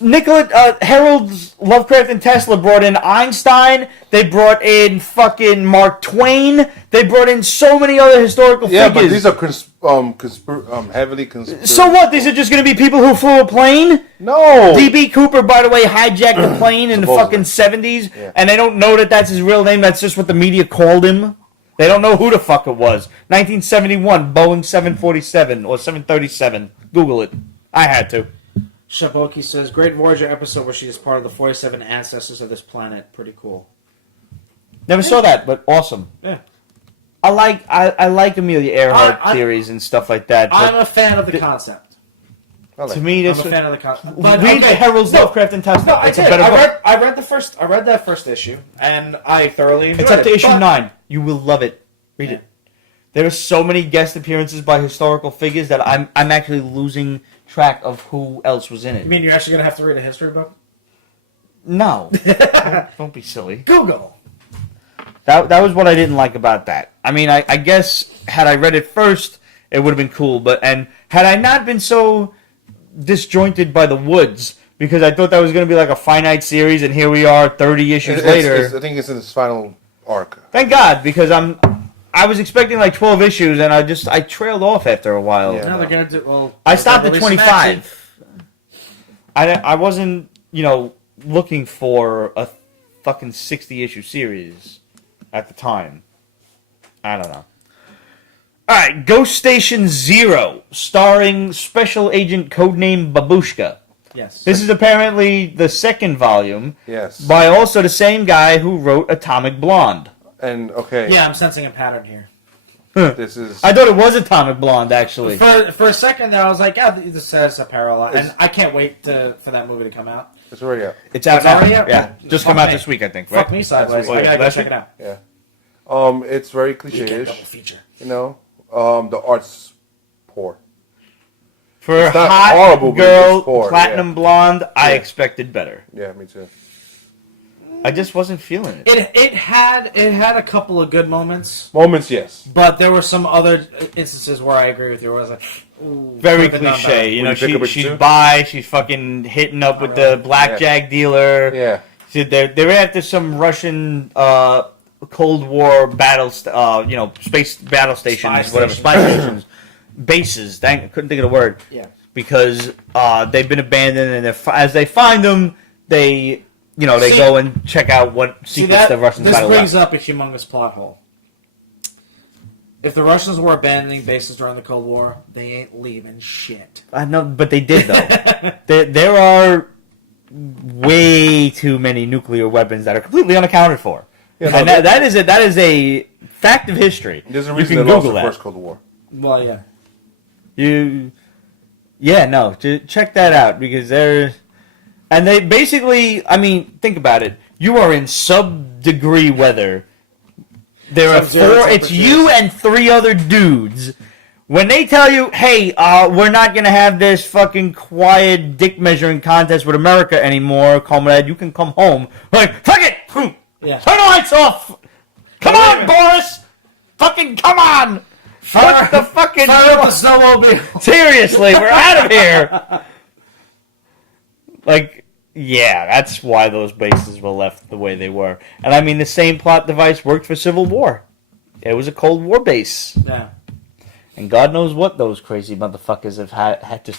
Harold, Lovecraft, and Tesla brought in Einstein. They brought in fucking Mark Twain. They brought in so many other historical Yeah, figures. but these are heavily conspiracy. So what? These are just going to be people who flew a plane? No. D.B. Cooper, by the way, hijacked the plane in the Supposedly. fucking 70s, Yeah. and they don't know that that's his real name. That's just what the media called him. They don't know who the fuck it was. 1971, Boeing 747 or 737. Google it. I had to. Shaboki says, "Great Voyager episode where she is part of the 47 ancestors of this planet. Pretty cool." Never saw that, but awesome. Yeah. I like Amelia Earhart I- theories and stuff like that. I'm But a fan of the concept. I like to me, I'm this a fan of the concept. read Harold's Lovecraft and Tesla. No, I It's a did. better book. I read that first issue, and I thoroughly enjoyed It's up to it. issue But- 9. You will love it. Read Yeah. it. There are so many guest appearances by historical figures that I'm actually losing track of who else was in You it. mean you're actually gonna have to read a history book? No. Don't be silly. Google. That was what I didn't like about that. I mean, I guess had I read it first, it would have been cool. And had I not been so disjointed by the woods, because I thought that was going to be like a finite series, and here we are 30 issues later. I think it's in its final arc. Thank God, because I was expecting like 12 issues, and I trailed off after a while. Yeah. No, they're gonna do. Well, I stopped at they'll release some 25. I wasn't, looking for a fucking 60-issue series at the time. I don't know. All right, Ghost Station Zero, starring Special Agent Codename Babushka. Yes. This is apparently the second volume. Yes. By also the same guy who wrote Atomic Blonde. And okay. Yeah, I'm sensing a pattern here. This is. I thought it was Atomic Blonde, actually. For a second there, I was like, yeah, this says a parallel. And I can't wait for that movie to come out. It's already out. It's out It's now. already out? Yeah, just Fuck come out me. this week, I think, right? Fuck me sideways. Wait, I gotta go last check week? it out. Yeah. It's very Double cliche-ish. feature. The art's poor. For It's not hot horrible, but girl, it's poor, platinum blonde, I Yeah. expected better. Yeah, me too. I just wasn't feeling it. It had a couple of good moments, Moments, yes. but there were some other instances where I agree with you. Where I was like, ooh, Very could've been done cliche. You know, Would you pick up she's too? bi, she's fucking hitting up with the really. blackjack dealer. Yeah. They're after some Russian Cold War battle, space battle stations, whatever, spy stations, bases. I couldn't think of the word. Yeah. Because they've been abandoned, and as they find them, they See- go and check out what See secrets that the Russians this might have brings left. up a humongous plot hole. If the Russians were abandoning bases during the Cold War, they ain't leaving shit. I know, but they did though. there are way too many nuclear weapons that are completely unaccounted for, Yeah, and that is a fact of history. There's a You reason can they lost the Google that. first Cold War. Well, yeah. Check that out because they basically, I mean, think about it. You are in sub-degree weather. There are Sub-zero four. It's temperatures. you and three other dudes. When they tell you, "Hey, we're not gonna have this fucking quiet dick measuring contest with America anymore, comrade. You can come home." Like, fuck it. Yeah. Turn the lights off. Come on, Boris. Fucking come on. Put the fucking Fire up the snowmobile. Seriously, we're out of here. Like, yeah, that's why those bases were left the way they were. And I mean, the same plot device worked for Civil War. It was a Cold War base. Yeah. And God knows what those crazy motherfuckers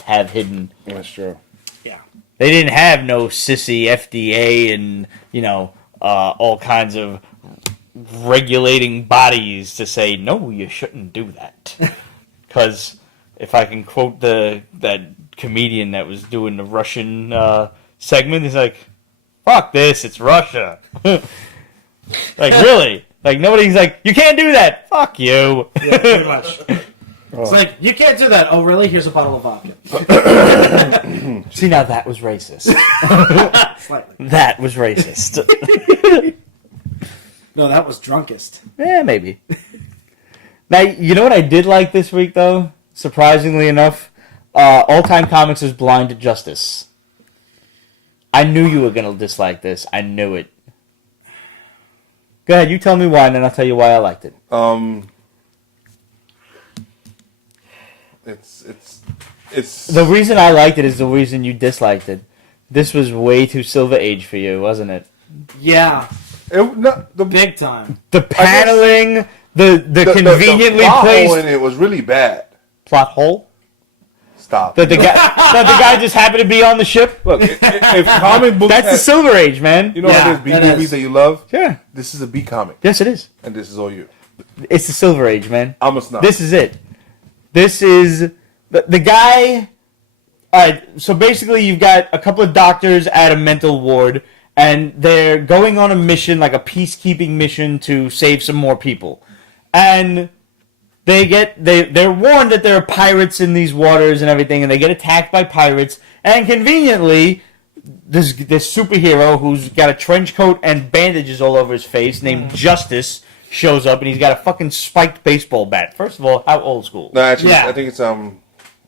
have hidden. That's true. Yeah. They didn't have no sissy FDA and, all kinds of regulating bodies to say, no, you shouldn't do that. Because if I can quote that comedian that was doing the Russian segment, he's like, fuck this, it's Russia. Like, really? Like, nobody's like, you can't do that. Fuck you. Yeah, pretty much. It's like, you can't do that. Oh, really? Here's a bottle of vodka. See, now that was racist. Slightly. That was racist. No, that was drunkest. Yeah, maybe. Now, you know what I did like this week, though? Surprisingly enough, All Time Comics is Blind to Justice. I knew you were going to dislike this. I knew it. Go ahead, you tell me why, and then I'll tell you why I liked it. It's The reason I liked it is the reason you disliked it. This was way too Silver Age for you, wasn't it? Yeah. the Big time. The paneling, the conveniently plot hole placed in it was really bad. plot hole. Stop. That the guy just happened to be on the ship. Look, if comic books, That's the Silver Age, man. you know Yeah, how there's B it movies is. that you love. Yeah. This is a B comic, Yes, it is. and this is all you. It's the Silver Age, man. I'm a snob. This is it. This is the guy. All right. So basically, you've got a couple of doctors at a mental ward, and they're going on a mission, like a peacekeeping mission, to save some more people. And they're warned that there are pirates in these waters and everything, and they get attacked by pirates. And conveniently, this superhero who's got a trench coat and bandages all over his face, named Justice, shows up, and he's got a fucking spiked baseball bat. First of all, how old school? No, actually, Yeah. I think it's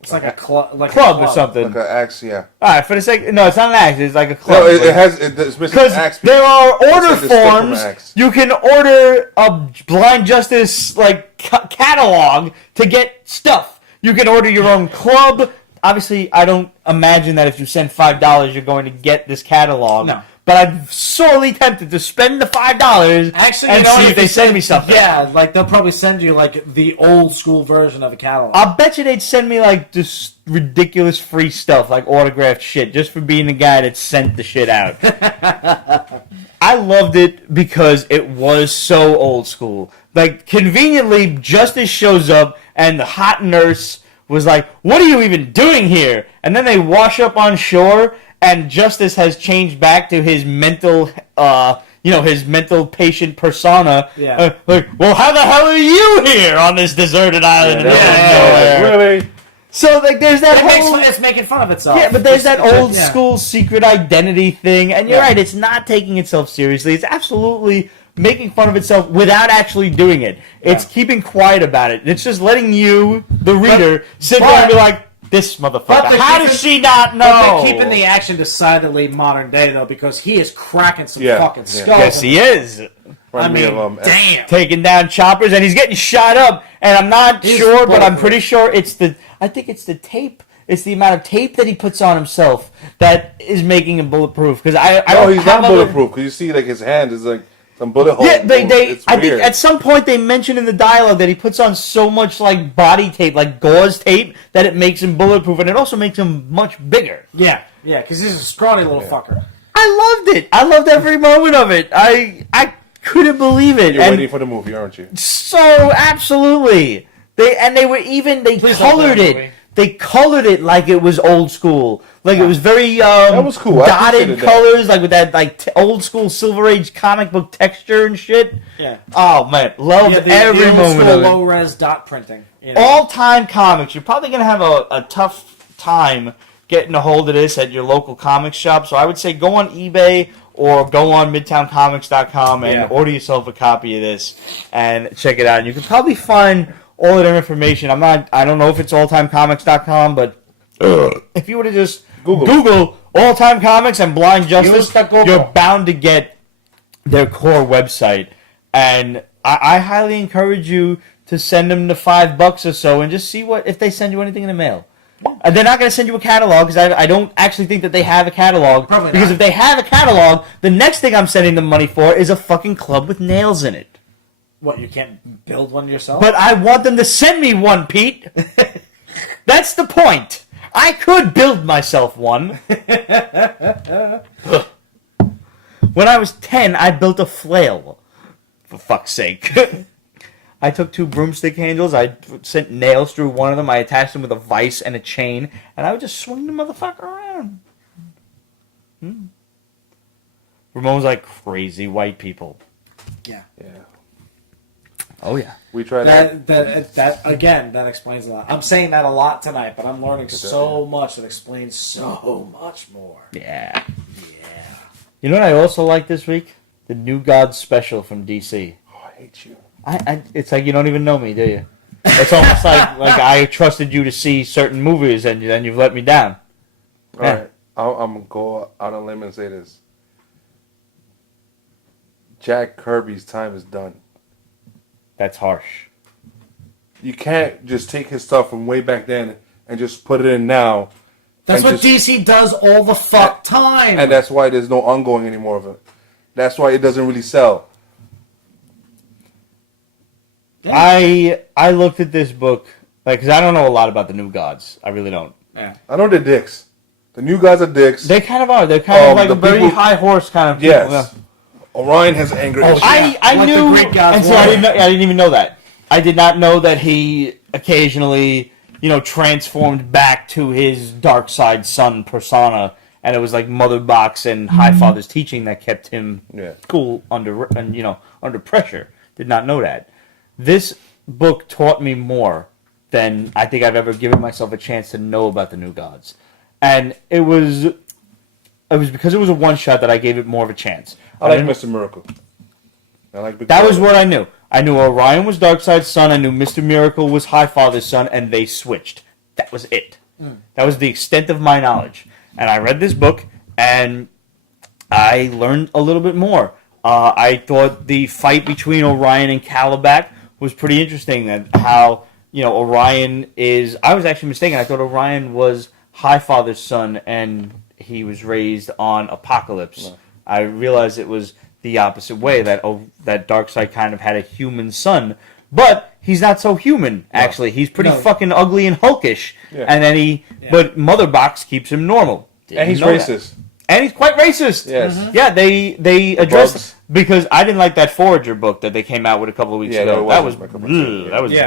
It's like a club or something. Like an axe, yeah. All right, for the sake, no, it's not an axe. It's like a club. No, it's missing because axe. there are order It's like the stick from forms. axe. You can order a Blind Justice like catalog to get stuff. You can order your own club. Obviously, I don't imagine that if you send $5, you're going to get this catalog. No. But I'm sorely tempted to spend the $5 Actually, and see if they send me something. Yeah, like they'll probably send you like the old school version of a catalog. I'll bet you they'd send me like just ridiculous free stuff, like autographed shit, just for being the guy that sent the shit out. I loved it because it was so old school. Like, conveniently, Justice shows up and the hot nurse was like, "What are you even doing here?" And then they wash up on shore, and Justice has changed back to his mental, his mental patient persona. Yeah. Like, well, how the hell are you here on this deserted island in the middle of nowhere? Really? So, like, there's that whole... It's making fun of itself. Yeah, but there's that old yeah. school secret identity thing, and you're right, it's not taking itself seriously. It's absolutely making fun of itself without actually doing it. It's keeping quiet about it. It's just letting you, the reader, sit there and be like, this motherfucker, how does she not know? But they're keeping the action decidedly modern day, though, because he is cracking some fucking skulls. Yes, he is. Damn. Taking down choppers, and he's getting shot up, and I'm not sure, but I'm pretty sure I think it's the tape. It's the amount of tape that he puts on himself that is making him bulletproof. Because he's not bulletproof. Because you see, like, his hand is like some bullet hole. Yeah, It's I think weird. at some point they mentioned in the dialogue that he puts on so much like body tape, like gauze tape, that it makes him bulletproof, and it also makes him much bigger. Yeah, because he's a scrawny little fucker. I loved it. I loved every moment of it. I couldn't believe it. You're and waiting for the movie, aren't you? so absolutely. They colored it. They colored it like it was old school. Like it was very that was cool. Dotted colors, like with that like old school Silver Age comic book texture and shit. Yeah. Oh man, loved every the old moment school of it. low res dot printing. You know? All-time comics. You're probably going to have a tough time getting a hold of this at your local comic shop. So I would say go on eBay or go on midtowncomics.com and order yourself a copy of this and check it out. And you can probably find all of their information. I don't know if it's alltimecomics.com, but if you were to just Google all-time comics and Blind Justice, you're bound to get their core website. And I highly encourage you to send them the $5 or so and just see if they send you anything in the mail. And they're not going to send you a catalog because I don't actually think that they have a catalog. Probably because not. if they have a catalog, the next thing I'm sending them money for is a fucking club with nails in it. What, you can't build one yourself? But I want them to send me one, Pete. That's the point. I could build myself one. When I was 10, I built a flail. For fuck's sake. I took 2 broomstick handles, I sent nails through one of them, I attached them with a vise and a chain, and I would just swing the motherfucker around. Ramon's like crazy white people. Yeah. Oh yeah. We tried That again, that explains a lot. I'm saying that a lot tonight, but I'm learning so much that explains so much more. Yeah. You know what I also like this week? The New Gods special from DC. Oh, I hate you. It's like you don't even know me, do you? It's almost like I trusted you to see certain movies and then you've let me down. All right. I'm going to go out on a limb and say this. Jack Kirby's time is done. That's harsh. You can't just take his stuff from way back then and just put it in now. That's what DC does all the time. And that's why there's no ongoing anymore of it. That's why it doesn't really sell. Yeah. I looked at this book, because I don't know a lot about the New Gods. I really don't. Yeah. I know they're dicks. The new guys are dicks. They kind of are. They're kind of like a very people, high horse kind of people. Yes. Yeah. Orion has anger issues. I Like knew, the Greek gods and so I didn't even know that. I did not know that he occasionally, transformed back to his dark side son persona, and it was like Mother Box and High Father's teaching that kept him cool under pressure. Did not know that. This book taught me more than I think I've ever given myself a chance to know about the New Gods. And it was because it was a one-shot that I gave it more of a chance. I like Mr. Miracle. I like That was what I knew. I knew Orion was Darkseid's son, I knew Mr. Miracle was High Father's son, and they switched. That was it. That was the extent of my knowledge. And I read this book, and I learned a little bit more. I thought the fight between Orion and Calabac was pretty interesting. That how, Orion is... I was actually mistaken. I thought Orion was Highfather's son, and he was raised on Apocalypse. No. I realized it was the opposite way, that Darkseid kind of had a human son, but he's not so human, actually. He's pretty fucking ugly and hulkish. Yeah. And then but Mother Box keeps him normal. And he's racist. And he's quite racist. Yes. Mm-hmm. Yeah, they addressed... Because I didn't like that Forager book that they came out with a couple of weeks ago. That was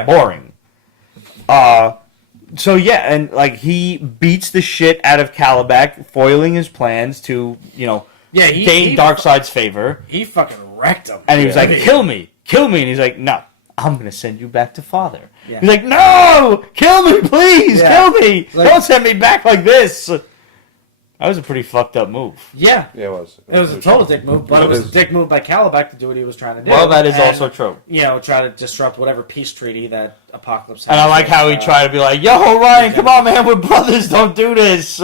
boring. So yeah, and like he beats the shit out of Calabac, foiling his plans to, gain Darkseid's favor. He fucking wrecked him. And he was like, kill me. And he's like, no, I'm going to send you back to Father. Yeah. He's like, no, kill me, please, kill me. Don't send me back like this. That was a pretty fucked up move. Yeah. Yeah, it was. It was a total dick move, but it was a dick move by Calabac to do what he was trying to do. Well, that is also true. Try to disrupt whatever peace treaty that Apocalypse had. And I like how he tried to be like, yo, Ryan, come on, man, we're brothers, don't do this.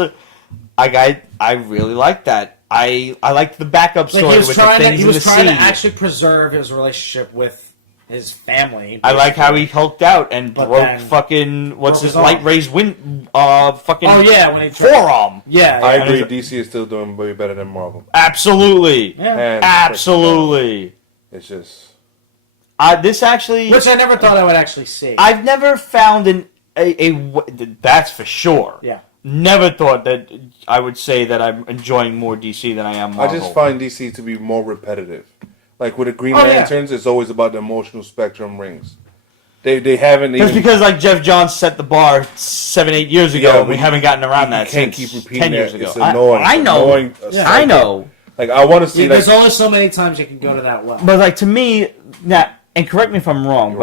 I really liked that. I liked the backup story with the things in the sea. He was trying to actually preserve his relationship with his family. Basically. I like how he hulked out and broke fucking light rays fucking when he forearm. Yeah, I agree. DC is still doing way better than Marvel. Absolutely, yeah, absolutely. It's just this actually, which I never thought I would actually see. I've never found that's for sure. Yeah. Never thought that I would say that I'm enjoying more DC than I am Marvel. I just find DC to be more repetitive. Like with the Green Lanterns, it's always about the emotional spectrum rings. They haven't even... It's because like Jeff Johns set the bar 7-8 years ago, and we haven't gotten around that since since keep repeating 10 years ago. It's annoying. I know. Annoying, I know. Like I want to see. There's only so many times you can go to that well. But like to me, now, and correct me if I'm wrong,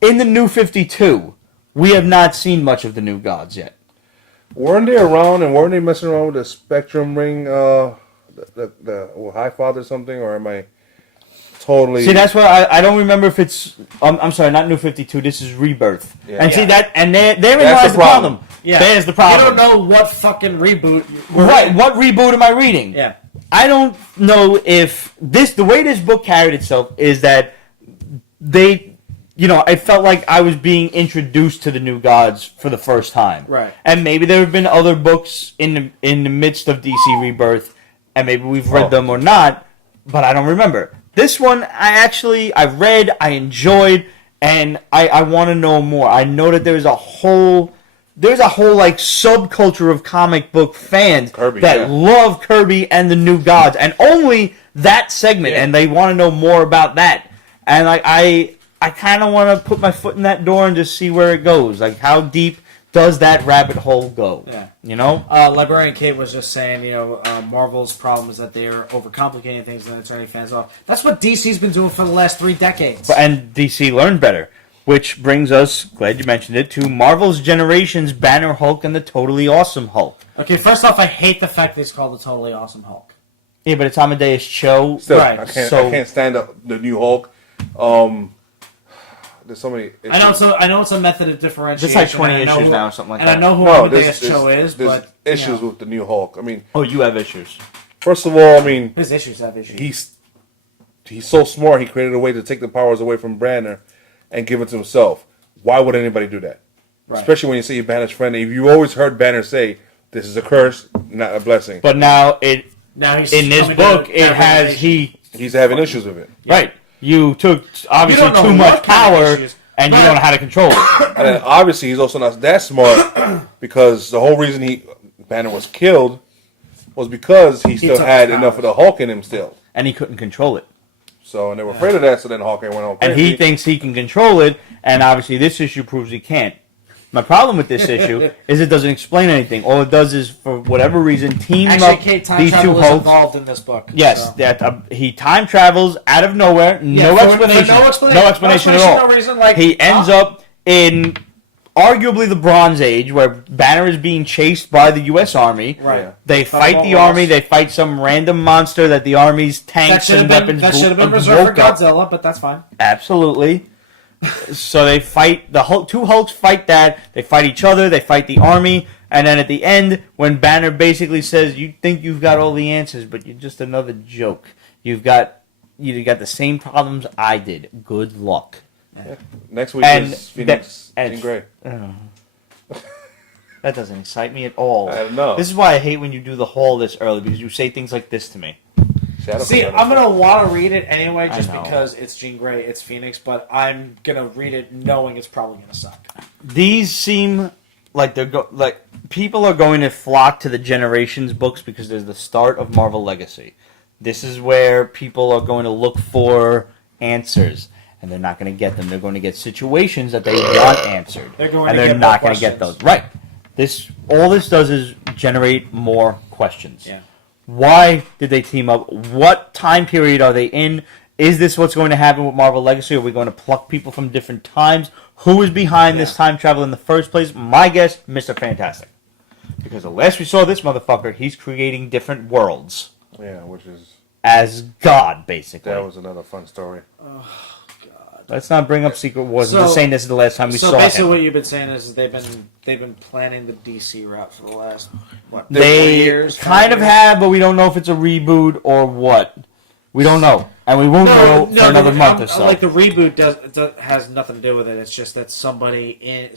in the New 52, we have not seen much of the New Gods yet. Weren't they around and weren't they messing around with the spectrum ring? The Highfather or something, or am I totally... See, that's why I don't remember if it's... I'm sorry, not New 52, this is Rebirth. Yeah. And see, that, and therein lies the problem. Yeah. There's the problem. You don't know what fucking reboot... Right, what reboot am I reading? Yeah. I don't know if... the way this book carried itself is that they... I felt like I was being introduced to the New Gods for the first time. Right. And maybe there have been other books in the midst of DC Rebirth, and maybe we've read them or not, but I don't remember. This one, I read, I enjoyed, and I want to know more. I know that there's a whole like subculture of comic book fans that love Kirby and the New Gods, and only that segment, and they want to know more about that. And like I kind of want to put my foot in that door and just see where it goes. Like, how deep does that rabbit hole go? Yeah. Librarian Kate was just saying, Marvel's problem is that they're overcomplicating things and they're turning fans off. That's what DC's been doing for the last 3 decades. And DC learned better. Which brings us, glad you mentioned it, to Marvel's Generations Banner Hulk and the Totally Awesome Hulk. Okay, first off, I hate the fact that it's called the Totally Awesome Hulk. Yeah, but it's Amadeus Cho. Still, right. I can't stand the new Hulk. There's so many issues. I know it's a method of differentiation. It's like 20 issues now or something like that. And I know who Amadeus Cho is, but... There's issues with the new Hulk. I mean... Oh, you have issues. First of all, I mean... His issues have issues. He's so smart, he created a way to take the powers away from Banner and give it to himself. Why would anybody do that? Right. Especially when you see Banner's friend. If you always heard Banner say, this is a curse, not a blessing. But now in this book, he's having issues with it. Right. You took, obviously, too much power, and you don't know how to control it. And then, obviously, he's also not that smart, because the whole reason Banner was killed was because he still had enough of the Hulk in him still. And he couldn't control it. So, and they were afraid of that, so then Hawkeye went on crazy. And he thinks he can control it, and obviously this issue proves he can't. My problem with this issue is it doesn't explain anything. All it does is, for whatever reason, team up these two Hulks. Involved in this book. Yes, so. He time travels out of nowhere. No explanation at all. No reason, he ends up in arguably the Bronze Age, where Banner is being chased by the U.S. Army. Right. They fight the Army. They fight some random monster that the Army's tanks and weapons That should have been reserved for Godzilla, but that's fine. Absolutely. So they fight two Hulks fight that. They fight each other. They fight the army, and then at the end, when Banner basically says, "You think you've got all the answers, but you're just another joke. You got the same problems I did. Good luck." Yeah. Next week is Phoenix and Grey. That doesn't excite me at all. I don't know. This is why I hate when you do the haul this early, because you say things like this to me. See, I'm going to want to read it anyway just I know. because it's Jean Grey, it's Phoenix, but I'm going to read it knowing it's probably going to suck. These seem like people are going to flock to the Generations books because there's the start of Marvel Legacy. This is where people are going to look for answers, and they're not going to get them. They're going to get situations that they want answered, and they're not going to get those. Right. All this does is generate more questions. Yeah. Why did they team up? What time period are they in? Is this what's going to happen with Marvel Legacy? Are we going to pluck people from different times? Who is behind this time travel in the first place? My guess, Mr. Fantastic. Because the last we saw this motherfucker, he's creating different worlds. Yeah, which is... As God, basically. That was another fun story. Oh, God. Let's not bring up Secret Wars. I'm just saying this is the last time we saw him. So basically what you've been saying is they've been planning the DC route for the last, They 4 years? kind of have, but we don't know if it's a reboot or what. We don't know. And we won't know for another month or so. Like the reboot has nothing to do with it. It's just that somebody in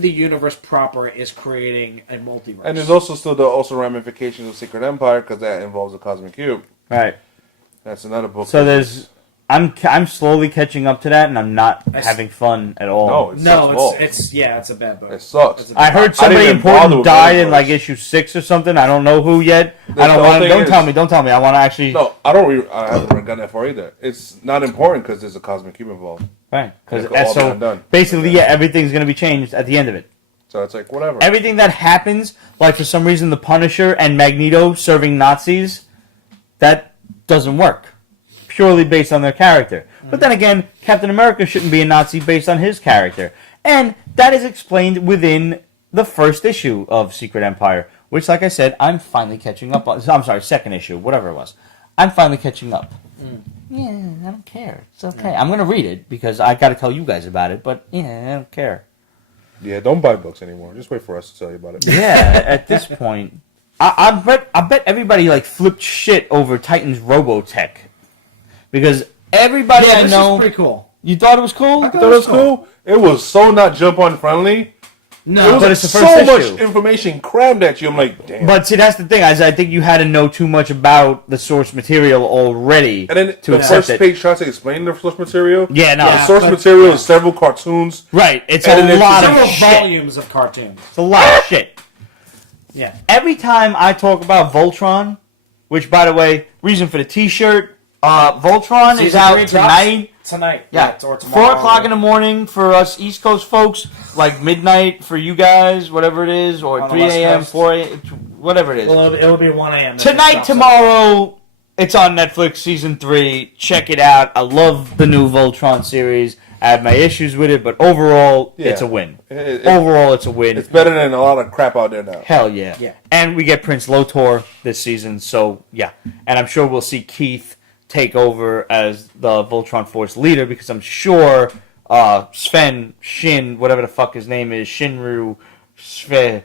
the universe proper is creating a multiverse. And there's also still ramifications of Secret Empire, because that involves the Cosmic Cube. Right. That's another book. So I'm slowly catching up to that, and I'm not having fun at all. It's a bad book. It sucks. I heard somebody important died in like issue 6 or something. I don't know who yet. I don't want to. Don't tell me. I want to actually. No, I don't. I haven't gotten that far either. It's not important because there's a Cosmic Cube involved. Right. Because done. basically, everything's going to be changed at the end of it. So it's like whatever. Everything that happens, like for some reason, the Punisher and Magneto serving Nazis, that doesn't work. Purely based on their character. But then again, Captain America shouldn't be a Nazi based on his character. And that is explained within the first issue of Secret Empire, which, like I said, I'm finally catching up on. I'm sorry, second issue, whatever it was. I'm finally catching up. Yeah, I don't care. It's okay. I'm going to read it because I got to tell you guys about it, but yeah, I don't care. Yeah, don't buy books anymore. Just wait for us to tell you about it. Yeah, at this point. I bet everybody like flipped shit over Titan's Robotech. Because everybody I know... is pretty cool. You thought it was cool? I thought it was cool. It was so not jump-on friendly. No, but it's the first issue. So much information crammed at you. I'm like, damn. But see, that's the thing. I think you had to know too much about the source material already. And then the first page tries to explain the source material. Yeah, no. The source material is several cartoons. Right. It's a lot of shit. Volumes of cartoons. It's a lot of shit. Yeah. Every time I talk about Voltron, which, by the way, reason for the T-shirt... Voltron is out tonight. Tonight. Yeah. Or tomorrow. 4 o'clock in the morning for us East Coast folks. Like midnight for you guys, whatever it is. Or 3 a.m., 4 a.m., whatever it is. Well, it'll be 1 a.m. Tonight, tomorrow, it's on Netflix, Season 3. Check it out. I love the new Voltron series. I have my issues with it, but overall, it's a win. Overall, it's a win. It's better than a lot of crap out there now. Hell yeah. And we get Prince Lotor this season, so yeah. And I'm sure we'll see Keith take over as the Voltron Force leader, because I'm sure Shin, whatever the fuck his name is, Shiro is going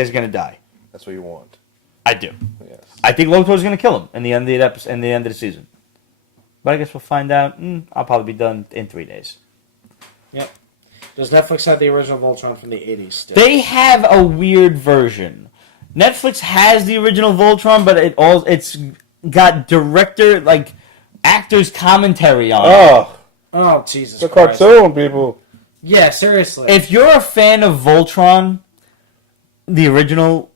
to die. That's what you want. I do. Yes. I think Lotor's going to kill him in the end of the season. But I guess we'll find out. I'll probably be done in 3 days. Yep. Does Netflix have the original Voltron from the 80s still? They have a weird version. Netflix has the original Voltron, but it's got actors' commentary on it. Oh, Jesus Christ. Christ. The cartoon, people. Yeah, seriously. If you're a fan of Voltron, the original,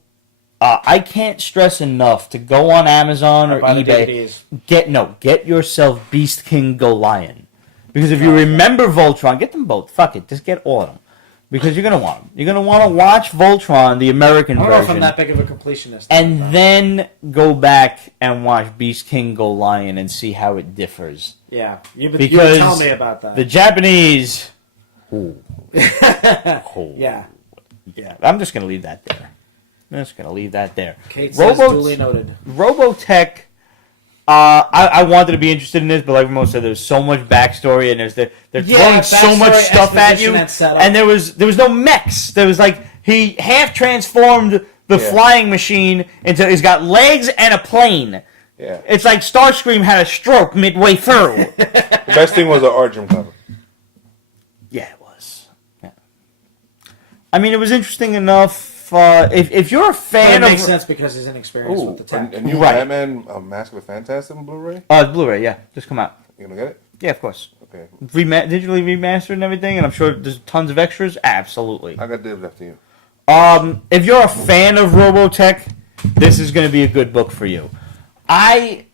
I can't stress enough to go on Amazon or eBay. Get yourself Beast King Go Lion. Because if you remember Voltron, get them both. Fuck it. Just get all of them. Because you're going to want them. You're going to want to watch Voltron, the American version. I don't know if I'm that big of a completionist. And then go back and watch Beast King Go Lion and see how it differs. Yeah. You've been telling me about that. The Japanese... Yeah. I'm just going to leave that there. Kate says duly noted. Robotech, I wanted to be interested in this, but like Ramon said, there's so much backstory, and they're throwing so much stuff at you, and there was no mechs. There was like he half transformed the flying machine into he's got legs and a plane. Yeah, it's like Starscream had a stroke midway through. The best thing was the Argym cover. Yeah, it was. Yeah. I mean, it was interesting enough. If you're a fan it makes sense because he's inexperienced with the tech. A new Batman Mask of the Phantasm on Blu-ray? It's Blu-ray, yeah. Just come out. You gonna get it? Yeah, of course. Okay. Digitally remastered and everything, and I'm sure there's tons of extras. Absolutely. I got dibs after you. If you're a fan of Robotech, this is going to be a good book for you. I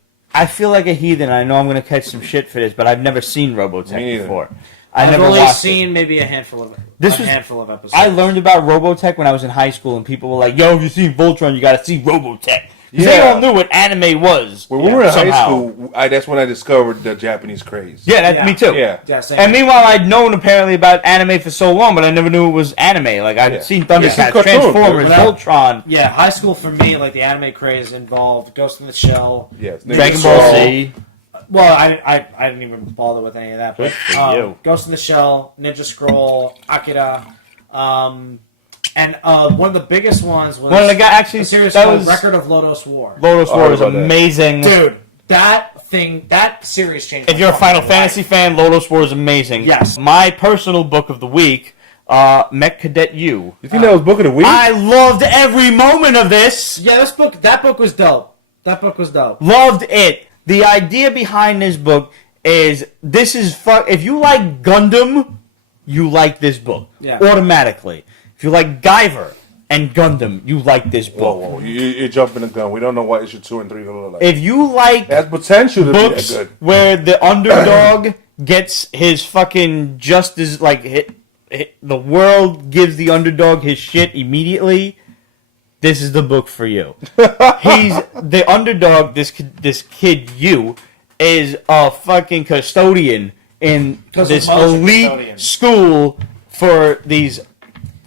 feel like a heathen. I know I'm going to catch some shit for this, but I've never seen Robotech before. I've only seen maybe a handful of episodes. I learned about Robotech when I was in high school, and people were like, "Yo, if you seen Voltron, you got to see Robotech." Yeah. They all knew what anime was. When we were in high school, that's when I discovered the Japanese craze. Yeah, me too. Yeah. Same. And meanwhile, I'd known apparently about anime for so long, but I never knew it was anime. Like I'd seen Thundercats, Transformers, Voltron. Yeah, high school for me, like the anime craze involved Ghost in the Shell, Dragon Ball Z. Well, I didn't even bother with any of that. But Ghost in the Shell, Ninja Scroll, Akira, and one of the biggest ones was a series called Record of Lodoss War. Lodoss War is amazing, dude. That series changed. If you're a Final Fantasy fan, Lodoss War is amazing. Yes. My personal book of the week, Mech Cadet Yu. You think that was book of the week? I loved every moment of this. Yeah, that book was dope. Loved it. The idea behind this book is if you like Gundam, you like this book. Yeah. Automatically. If you like Guyver and Gundam, you like this book. Whoa. You're jumping the gun. We don't know what issue 2 and 3 are going to look like. If you like it has potential to books be good. Where the underdog gets his fucking justice, like the world gives the underdog his shit immediately, this is the book for you. He's the underdog. This kid, Yu, is a fucking custodian in this elite school for these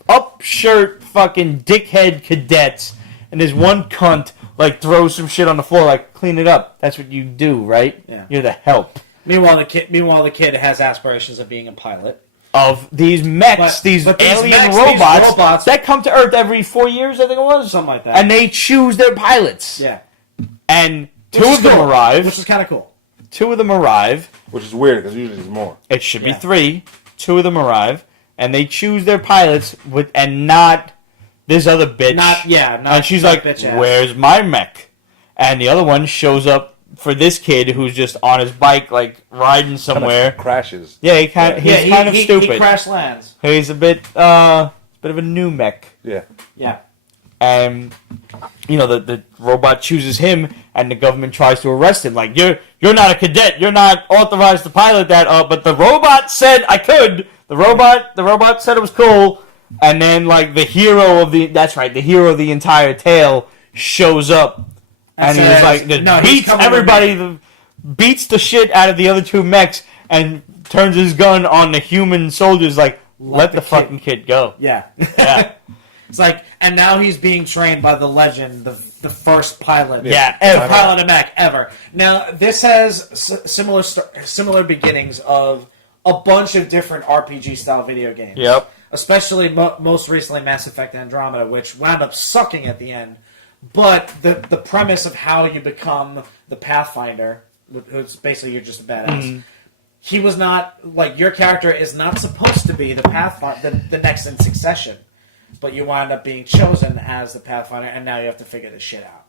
upshirt fucking dickhead cadets. And there's one cunt like throws some shit on the floor, like clean it up. That's what you do, right? Yeah. You're the help. Meanwhile, the kid has aspirations of being a pilot. Of these mechs, these alien robots that come to Earth every 4 years, I think it was. Something like that. And they choose their pilots. Yeah. And two of them arrive. Which is kind of cool. Two of them arrive. Which is weird, because usually there's more. It should be 3. Two of them arrive. And they choose their pilots, and not this other bitch. And she's like, where's my mech? And the other one shows up for this kid who's just on his bike, like riding somewhere. Kind of crashes. Yeah, he's kind of stupid. He crash lands. He's a bit of a new mech. Yeah. Yeah. And the robot chooses him, and the government tries to arrest him. Like you're not a cadet. You're not authorized to pilot that. But the robot said I could. The robot said it was cool. And then like the hero of the entire tale shows up. And he was like, beats everybody, beats the shit out of the other two mechs, and turns his gun on the human soldiers, like, let the fucking kid go. Yeah. Yeah. It's like, and now he's being trained by the legend, the first pilot. Yeah, ever. Pilot a mech, ever. Now, this has similar beginnings of a bunch of different RPG-style video games. Yep. Especially, most recently, Mass Effect Andromeda, which wound up sucking at the end. But the premise of how you become the Pathfinder, who's basically you're just a badass. Mm-hmm. He was not like your character is not supposed to be the Pathfinder, the next in succession, but you wind up being chosen as the Pathfinder, and now you have to figure this shit out.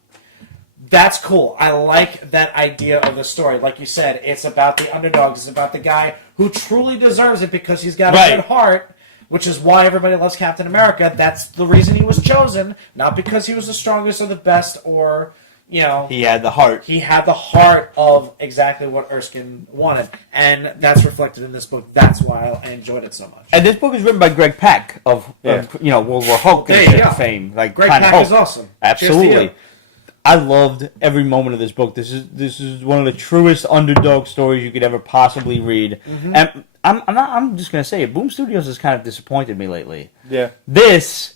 That's cool. I like that idea of the story. Like you said, it's about the underdog. It's about the guy who truly deserves it because he's got a good heart. Which is why everybody loves Captain America. That's the reason he was chosen. Not because he was the strongest or the best or, He had the heart. He had the heart of exactly what Erskine wanted. And that's reflected in this book. That's why I enjoyed it so much. And this book is written by Greg Pak of World War Hulk fame. Like Greg Pak is awesome. Absolutely. I loved every moment of this book. This is one of the truest underdog stories you could ever possibly read. Mm-hmm. And I'm just gonna say it. Boom Studios has kind of disappointed me lately. Yeah. This,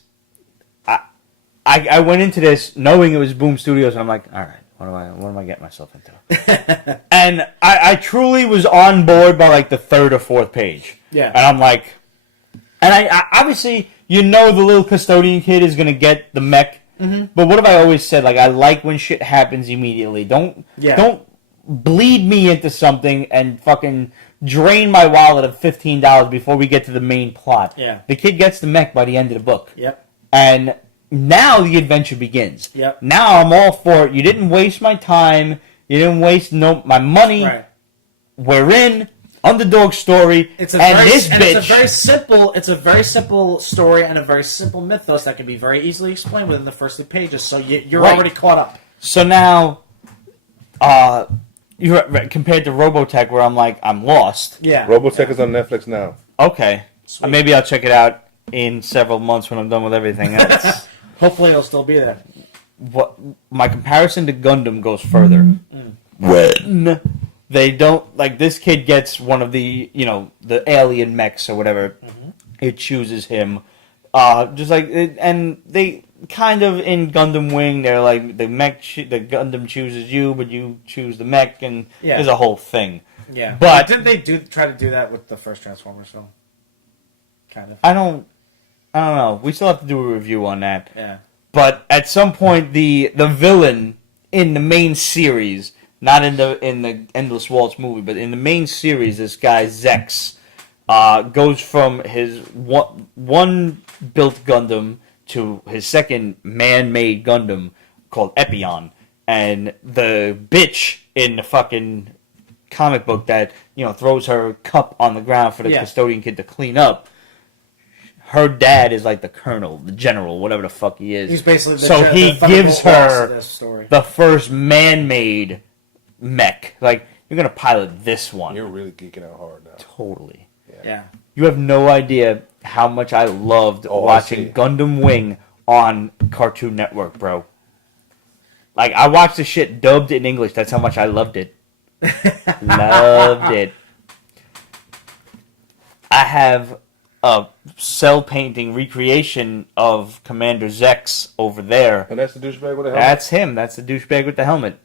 I went into this knowing it was Boom Studios, and I'm like, all right, What am I getting myself into? And I truly was on board by like the third or fourth page. Yeah. And I'm like, and I obviously, the little custodian kid is gonna get the mech. Mm-hmm. But what have I always said? Like, I like when shit happens immediately. Don't bleed me into something and fucking drain my wallet of $15 before we get to the main plot. Yeah. The kid gets the mech by the end of the book. Yep. And now the adventure begins. Yep. Now I'm all for it. You didn't waste my time. You didn't waste my money. Right. We're in underdog story. It's a very simple story and a very simple mythos that can be very easily explained within the first 2 pages. So you're Right. already caught up. So now, you're compared to Robotech, where I'm like, I'm lost. Yeah. Robotech is on Netflix now. Okay. Sweet. Maybe I'll check it out in several months when I'm done with everything else. Hopefully it'll still be there. What my comparison to Gundam goes further. When they don't, like, this kid gets one of the the alien mechs or whatever. It chooses him, just like and they kind of in Gundam Wing, they're like the Gundam chooses you, but you choose the mech, and there's a whole thing. Yeah, but didn't they try to do that with the first Transformers film? Kind of. I don't know. We still have to do a review on that. Yeah. But at some point, the villain in the main series, not in the Endless Waltz movie, but in the main series, this guy Zex goes from his one built Gundam to his second man-made Gundam called Epion, and the bitch in the fucking comic book that throws her cup on the ground for the custodian kid to clean up. Her dad is like the colonel, the general, whatever the fuck he is. He's basically he gives her this story. the first man-made mech. Like, you're gonna pilot this one. You're really geeking out hard now. Totally. Yeah. You have no idea how much I loved watching Gundam Wing on Cartoon Network, bro. Like, I watched the shit dubbed in English. That's how much I loved it. Loved it. I have a cell painting recreation of Commander Zex over there. And that's the douchebag with the helmet? That's him. That's the douchebag with the helmet.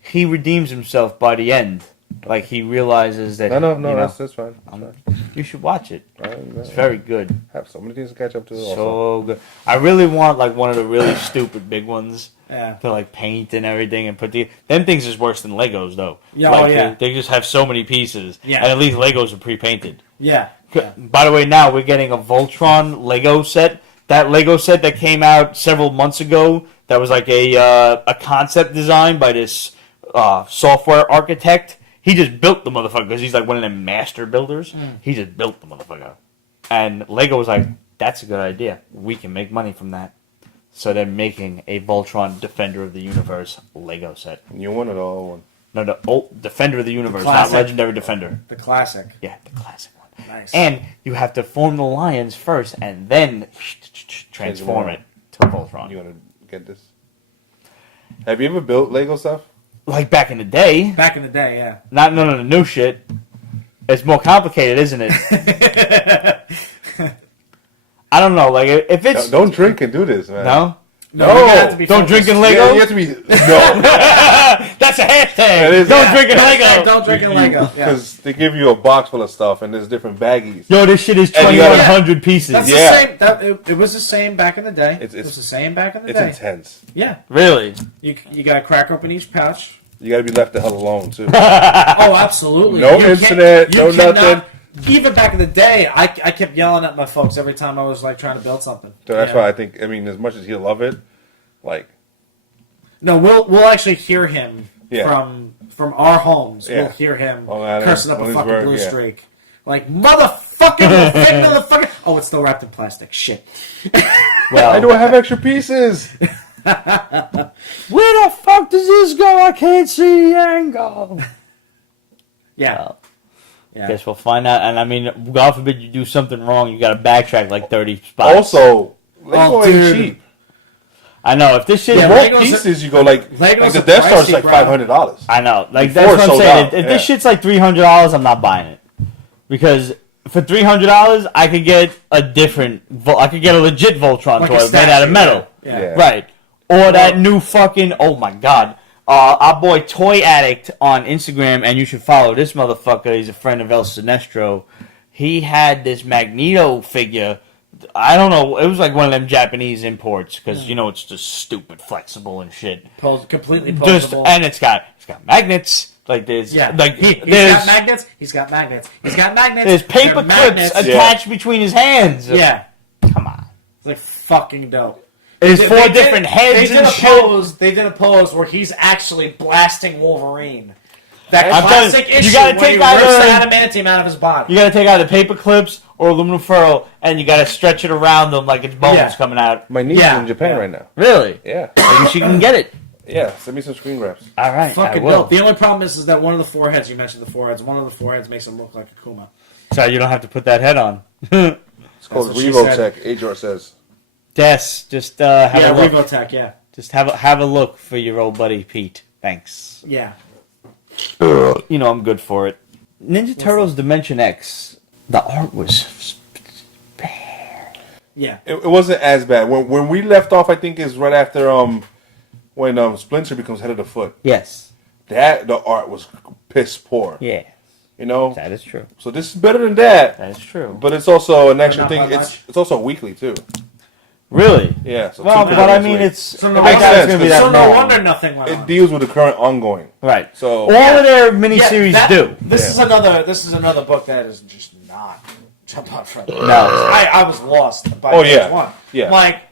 He redeems himself by the end. Like, he realizes that... No, that's fine. You should watch it. It's very good. I have so many things to catch up to. So good. I really want, like, one of the really stupid big ones. Yeah. To, like, paint and everything and put the... Them things is worse than Legos, though. Yeah, like, they just have so many pieces. Yeah. And at least Legos are pre-painted. Yeah. By the way, now we're getting a Voltron Lego set. That Lego set that came out several months ago, that was like a concept design by this software architect. He just built the motherfucker because he's like one of them master builders. He just built the motherfucker. And Lego was like, that's a good idea. We can make money from that. So they're making a Voltron Defender of the Universe Lego set. You won it all. No, the old Defender of the Universe, not Legendary Defender. The classic. Yeah, the classic one. Nice. And you have to form the lions first and then transform it to Voltron. You want to get this? Have you ever built Lego stuff? Like back in the day. Back in the day, yeah. Not none of the new shit. It's more complicated, isn't it? I don't know. Like, if it's... Don't drink and do this, man. No? No, don't drink in Lego? Yeah, you have to be... No. That's a hashtag. Don't drink in Lego. Don't drink in Lego. Because they give you a box full of stuff and there's different baggies. Yo, this shit is 2,100 pieces. That's the same. It was the same back in the day. It was the same back in the day. It's intense. Yeah. Really? You got to crack open each pouch. You got to be left the hell alone, too. Oh, absolutely. No internet, no nothing. Even back in the day, I kept yelling at my folks every time I was like trying to build something. So that's why I think, I mean, as much as you love it, like... No, we'll actually hear him from our homes. Yeah. We'll hear him that cursing up a fucking word, blue streak. Like, motherfucking fake motherfucker! Oh, it's still wrapped in plastic. Shit. Well, I don't have extra pieces. Where the fuck does this go? I can't see the angle. Yeah. Yeah. Guess we'll find out. And I mean, God forbid you do something wrong, you got to backtrack like 30 spots. Also, Lego ain't cheap. I know. If this shit is more pieces, you go like the Death Star's like $500. I know. Like that's what I'm saying. If this shit's like $300, I'm not buying it because for $300, I could get a different. I could get a legit Voltron toy made out of metal. Yeah. Right. Or that new fucking. Oh my god. Our boy Toy Addict on Instagram, and you should follow this motherfucker. He's a friend of El Sinestro. He had this Magneto figure. I don't know. It was like one of them Japanese imports because it's just stupid, flexible and shit. Completely posable. And it's got magnets. Like there's he's got magnets. He's got magnets. There's paper clips attached between his hands. Yeah, come on. It's like fucking dope. There's four different heads and shit. They did a pose where he's actually blasting Wolverine. That I'm classic you issue gotta where take he out rips the adamantium out of his body. You gotta take out the paper clips or aluminum foil, and you gotta stretch it around them like it's bones coming out. My niece is in Japan right now. Really? Yeah. Maybe she can get it. Yeah, send me some screen grabs. All right, fucking I will. dope. The only problem is that one of the foreheads, you mentioned the foreheads, one of the foreheads makes him look like a Kuma. So you don't have to put that head on. It's called Robotech, Ajor says. Des, just have a look. Robotech, yeah. Just have a look for your old buddy Pete. Thanks. Yeah. I'm good for it. Ninja Turtles Dimension X. The art was bad. Yeah. It wasn't as bad. When we left off, I think is right after when Splinter becomes head of the Foot. Yes. The art was piss poor. Yeah. That is true. So this is better than that. That is true. But it's also an extra not thing. by It's also weekly too. Really? Yeah. So Well, but I mean, So no makes sense, wonder, because- no wonder nothing went it on. deals with the current ongoing. Right. So all of their miniseries do. This is another book that is just not jump out front. No. I was lost by page one. Yeah. Like,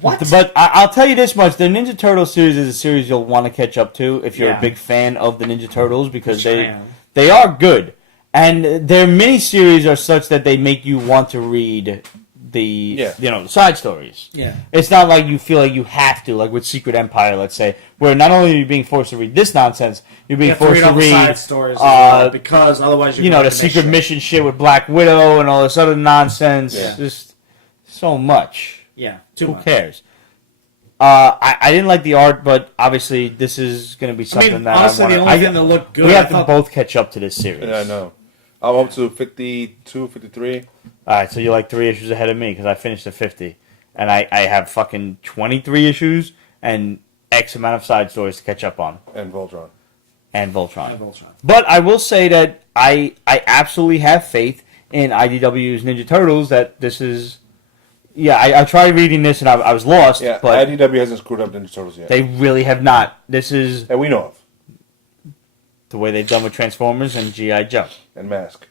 what? But I'll tell you this much: the Ninja Turtle series is a series you'll want to catch up to if you're a big fan of the Ninja Turtles because they are good, and their miniseries are such that they make you want to read the the side stories. Yeah. It's not like you feel like you have to, like with Secret Empire, let's say, where not only are you being forced to read this nonsense, you're being forced to read side stories because otherwise you're the secret mission shit with Black Widow and all this other nonsense. Yeah. Just so much. Yeah. Who cares? I didn't like the art, but obviously this is going to be something that honestly, I want. the only thing that looked good. We have to both catch up to this series. Yeah, I know. I'm up to 52, 53. All right, so you're like 3 issues ahead of me because I finished at 50, and I have fucking 23 issues and X amount of side stories to catch up on. And Voltron. But I will say that I absolutely have faith in IDW's Ninja Turtles that this is. Yeah, I tried reading this and I was lost. Yeah, but IDW hasn't screwed up Ninja Turtles yet. They really have not. This is that we know of. The way they've done with Transformers and G.I. Joe. And Mask.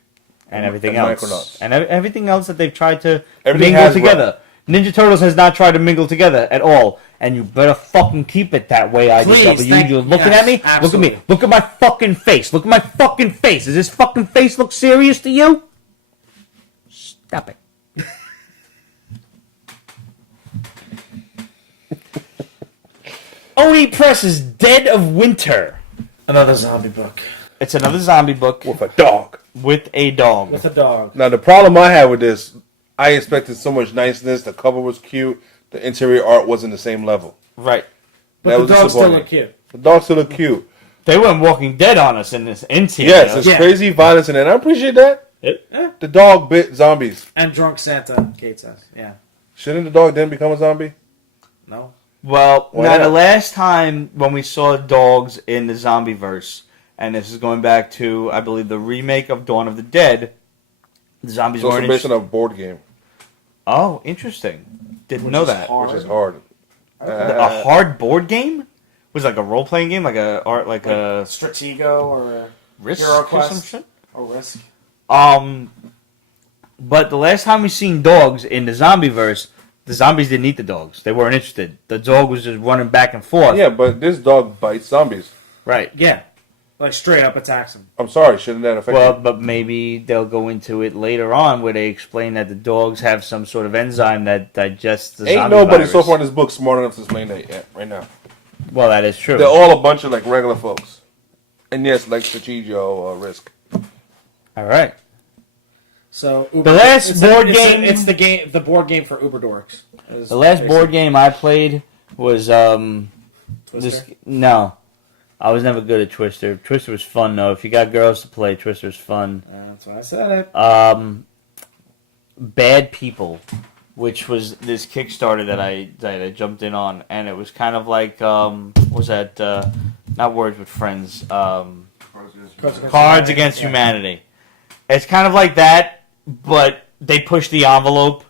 And everything and else. Micronauts. And everything else that they've tried to Everything mingle has together. Ninja Turtles has not tried to mingle together at all. And you better fucking keep it that way, IDW. You're looking at me? Absolutely. Look at me. Look at my fucking face. Look at my fucking face. Does this fucking face look serious to you? Stop it. Oni Press's Dead of Winter. Another zombie book. It's another zombie book. With a dog. With a dog. With a dog. Now, the problem I had with this, I expected so much niceness. The cover was cute. The interior art wasn't the same level. Right. But the dog still looked cute. The dog still looked cute. They went Walking Dead on us in this interior. Yes, there's crazy violence in it. I appreciate that. The dog bit zombies. And drunk Santa, Kate says. Yeah. Shouldn't the dog then become a zombie? No. Well, now the last time when we saw dogs in the zombie verse, and this is going back to, I believe, the remake of Dawn of the Dead, the zombies It's also weren't... based on a board game. Oh, interesting. Didn't know that. Which is hard. A hard board game? Was it like a role-playing game? Like a Stratego or a Risk Hero or Quest? some shit? Or Risk. But the last time we seen dogs in the zombie verse, the zombies didn't eat the dogs. They weren't interested. The dog was just running back and forth. Yeah, but this dog bites zombies. Right. Yeah. Like straight up attacks them. I'm sorry, shouldn't that affect Well, you? but maybe they'll go into it later on where they explain that the dogs have some sort of enzyme that digests the Ain't zombie nobody virus. so far in this book smart enough to explain that yet, right now. Well, that is true. They're all a bunch of like regular folks. And yes, like Stratego or Risk. All right. So The last board game... It's the board game for Uber dorks. The last board game I played was Twister? No, I was never good at Twister. Twister was fun though. If you got girls to play, Twister's fun. That's why I said it. Bad People, which was this Kickstarter that I jumped in on, and it was kind of like what was that not Words with Friends. Cards Against Cards Against Yeah. Humanity. It's kind of like that, but they push the envelope.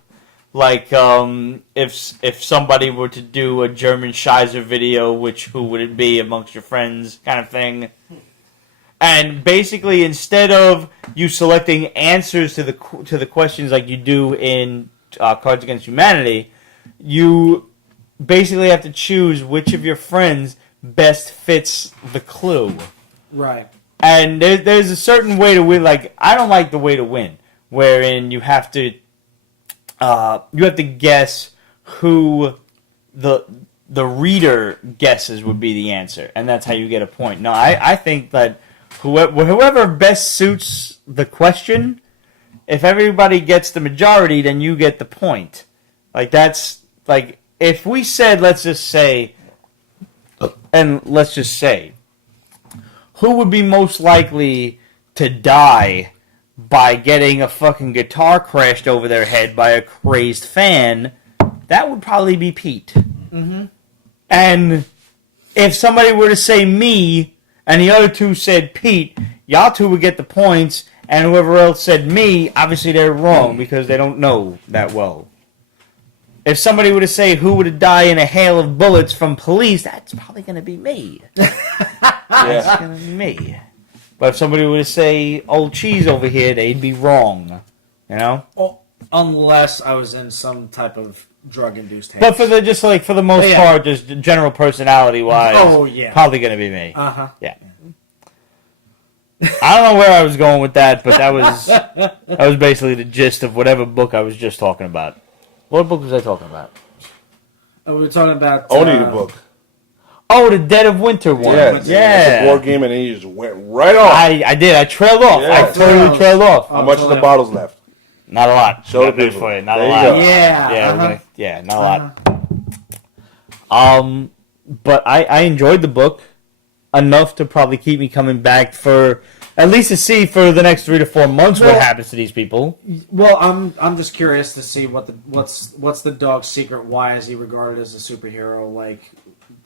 Like, if somebody were to do a German Scheiser video, who would it be amongst your friends, kind of thing. And basically, instead of you selecting answers to the questions like you do in Cards Against Humanity, you basically have to choose which of your friends best fits the clue. Right. And there's a certain way to win. Like, I don't like the way to win, wherein you have to guess who the reader guesses would be the answer, and that's how you get a point. No, I think that whoever best suits the question, if everybody gets the majority, then you get the point. Like, that's like, if we said, let's just say, who would be most likely to die by getting a fucking guitar crashed over their head by a crazed fan, that would probably be Pete. Mm-hmm. And if somebody were to say me, and the other two said Pete, y'all two would get the points, and whoever else said me, obviously they're wrong, because they don't know that well. If somebody were to say who would die in a hail of bullets from police, that's probably going to be me. That's going to be me. But if somebody were to say old cheese over here, they'd be wrong. You know? Oh, unless I was in some type of drug-induced haze. But for the most part, just general personality-wise, probably going to be me. Uh-huh. Yeah. I don't know where I was going with that, but that was basically the gist of whatever book I was just talking about. What book was I talking about? We were talking about... Only the book. Oh, the Dead of Winter one. Yeah. Yeah. It's a board game, and then you just went right off. I did. I trailed off. Yeah. I totally trailed off. How much of the bottles left? Not a lot. Show the Got news people. for you. Not There a you lot. go. Yeah. Yeah, not a lot. But I enjoyed the book enough to probably keep me coming back for at least to see for the next 3 to 4 months what happens to these people. Well, I'm just curious to see what's the dog's secret. Why is he regarded as a superhero? Like,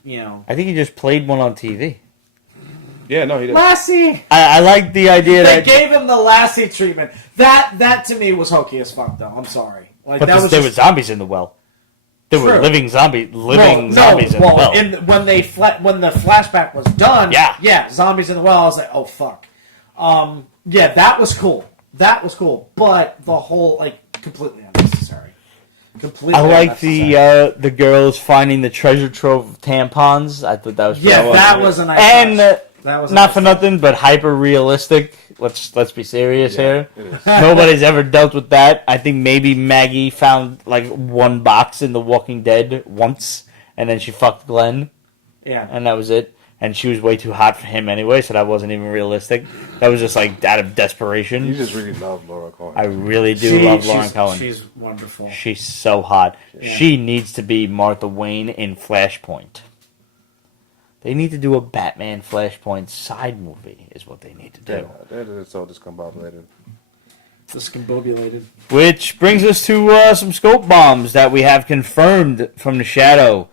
you know, I think he just played one on TV. Yeah, no, he didn't. Lassie. I like the idea They that gave him the Lassie treatment. That to me was hokey as fuck, though. I'm sorry. Like, but that was there just, were zombies in the well. There were True. living zombies in the well. When the flashback was done, Yeah. zombies in the well. I was like, oh fuck. Yeah, that was cool. But the whole completely unnecessary. Completely. I like unnecessary. the girls finding the treasure trove of tampons. I thought that was that was a nice and touch. That was a not nice for touch. nothing, but hyper realistic. Let's be serious here. It is. Nobody's ever dealt with that. I think maybe Maggie found like one box in The Walking Dead once, and then she fucked Glenn, Yeah. and that was it. And she was way too hot for him anyway, so that wasn't even realistic. That was just like out of desperation. You just really love Laura Cohen. I really do love Lauren Cohen. She's wonderful. She's so hot. Yeah. She needs to be Martha Wayne in Flashpoint. They need to do a Batman Flashpoint side movie, is what they need to do. It's all discombobulated. Discombobulated. Which brings us to some scope bombs that we have confirmed from the shadow.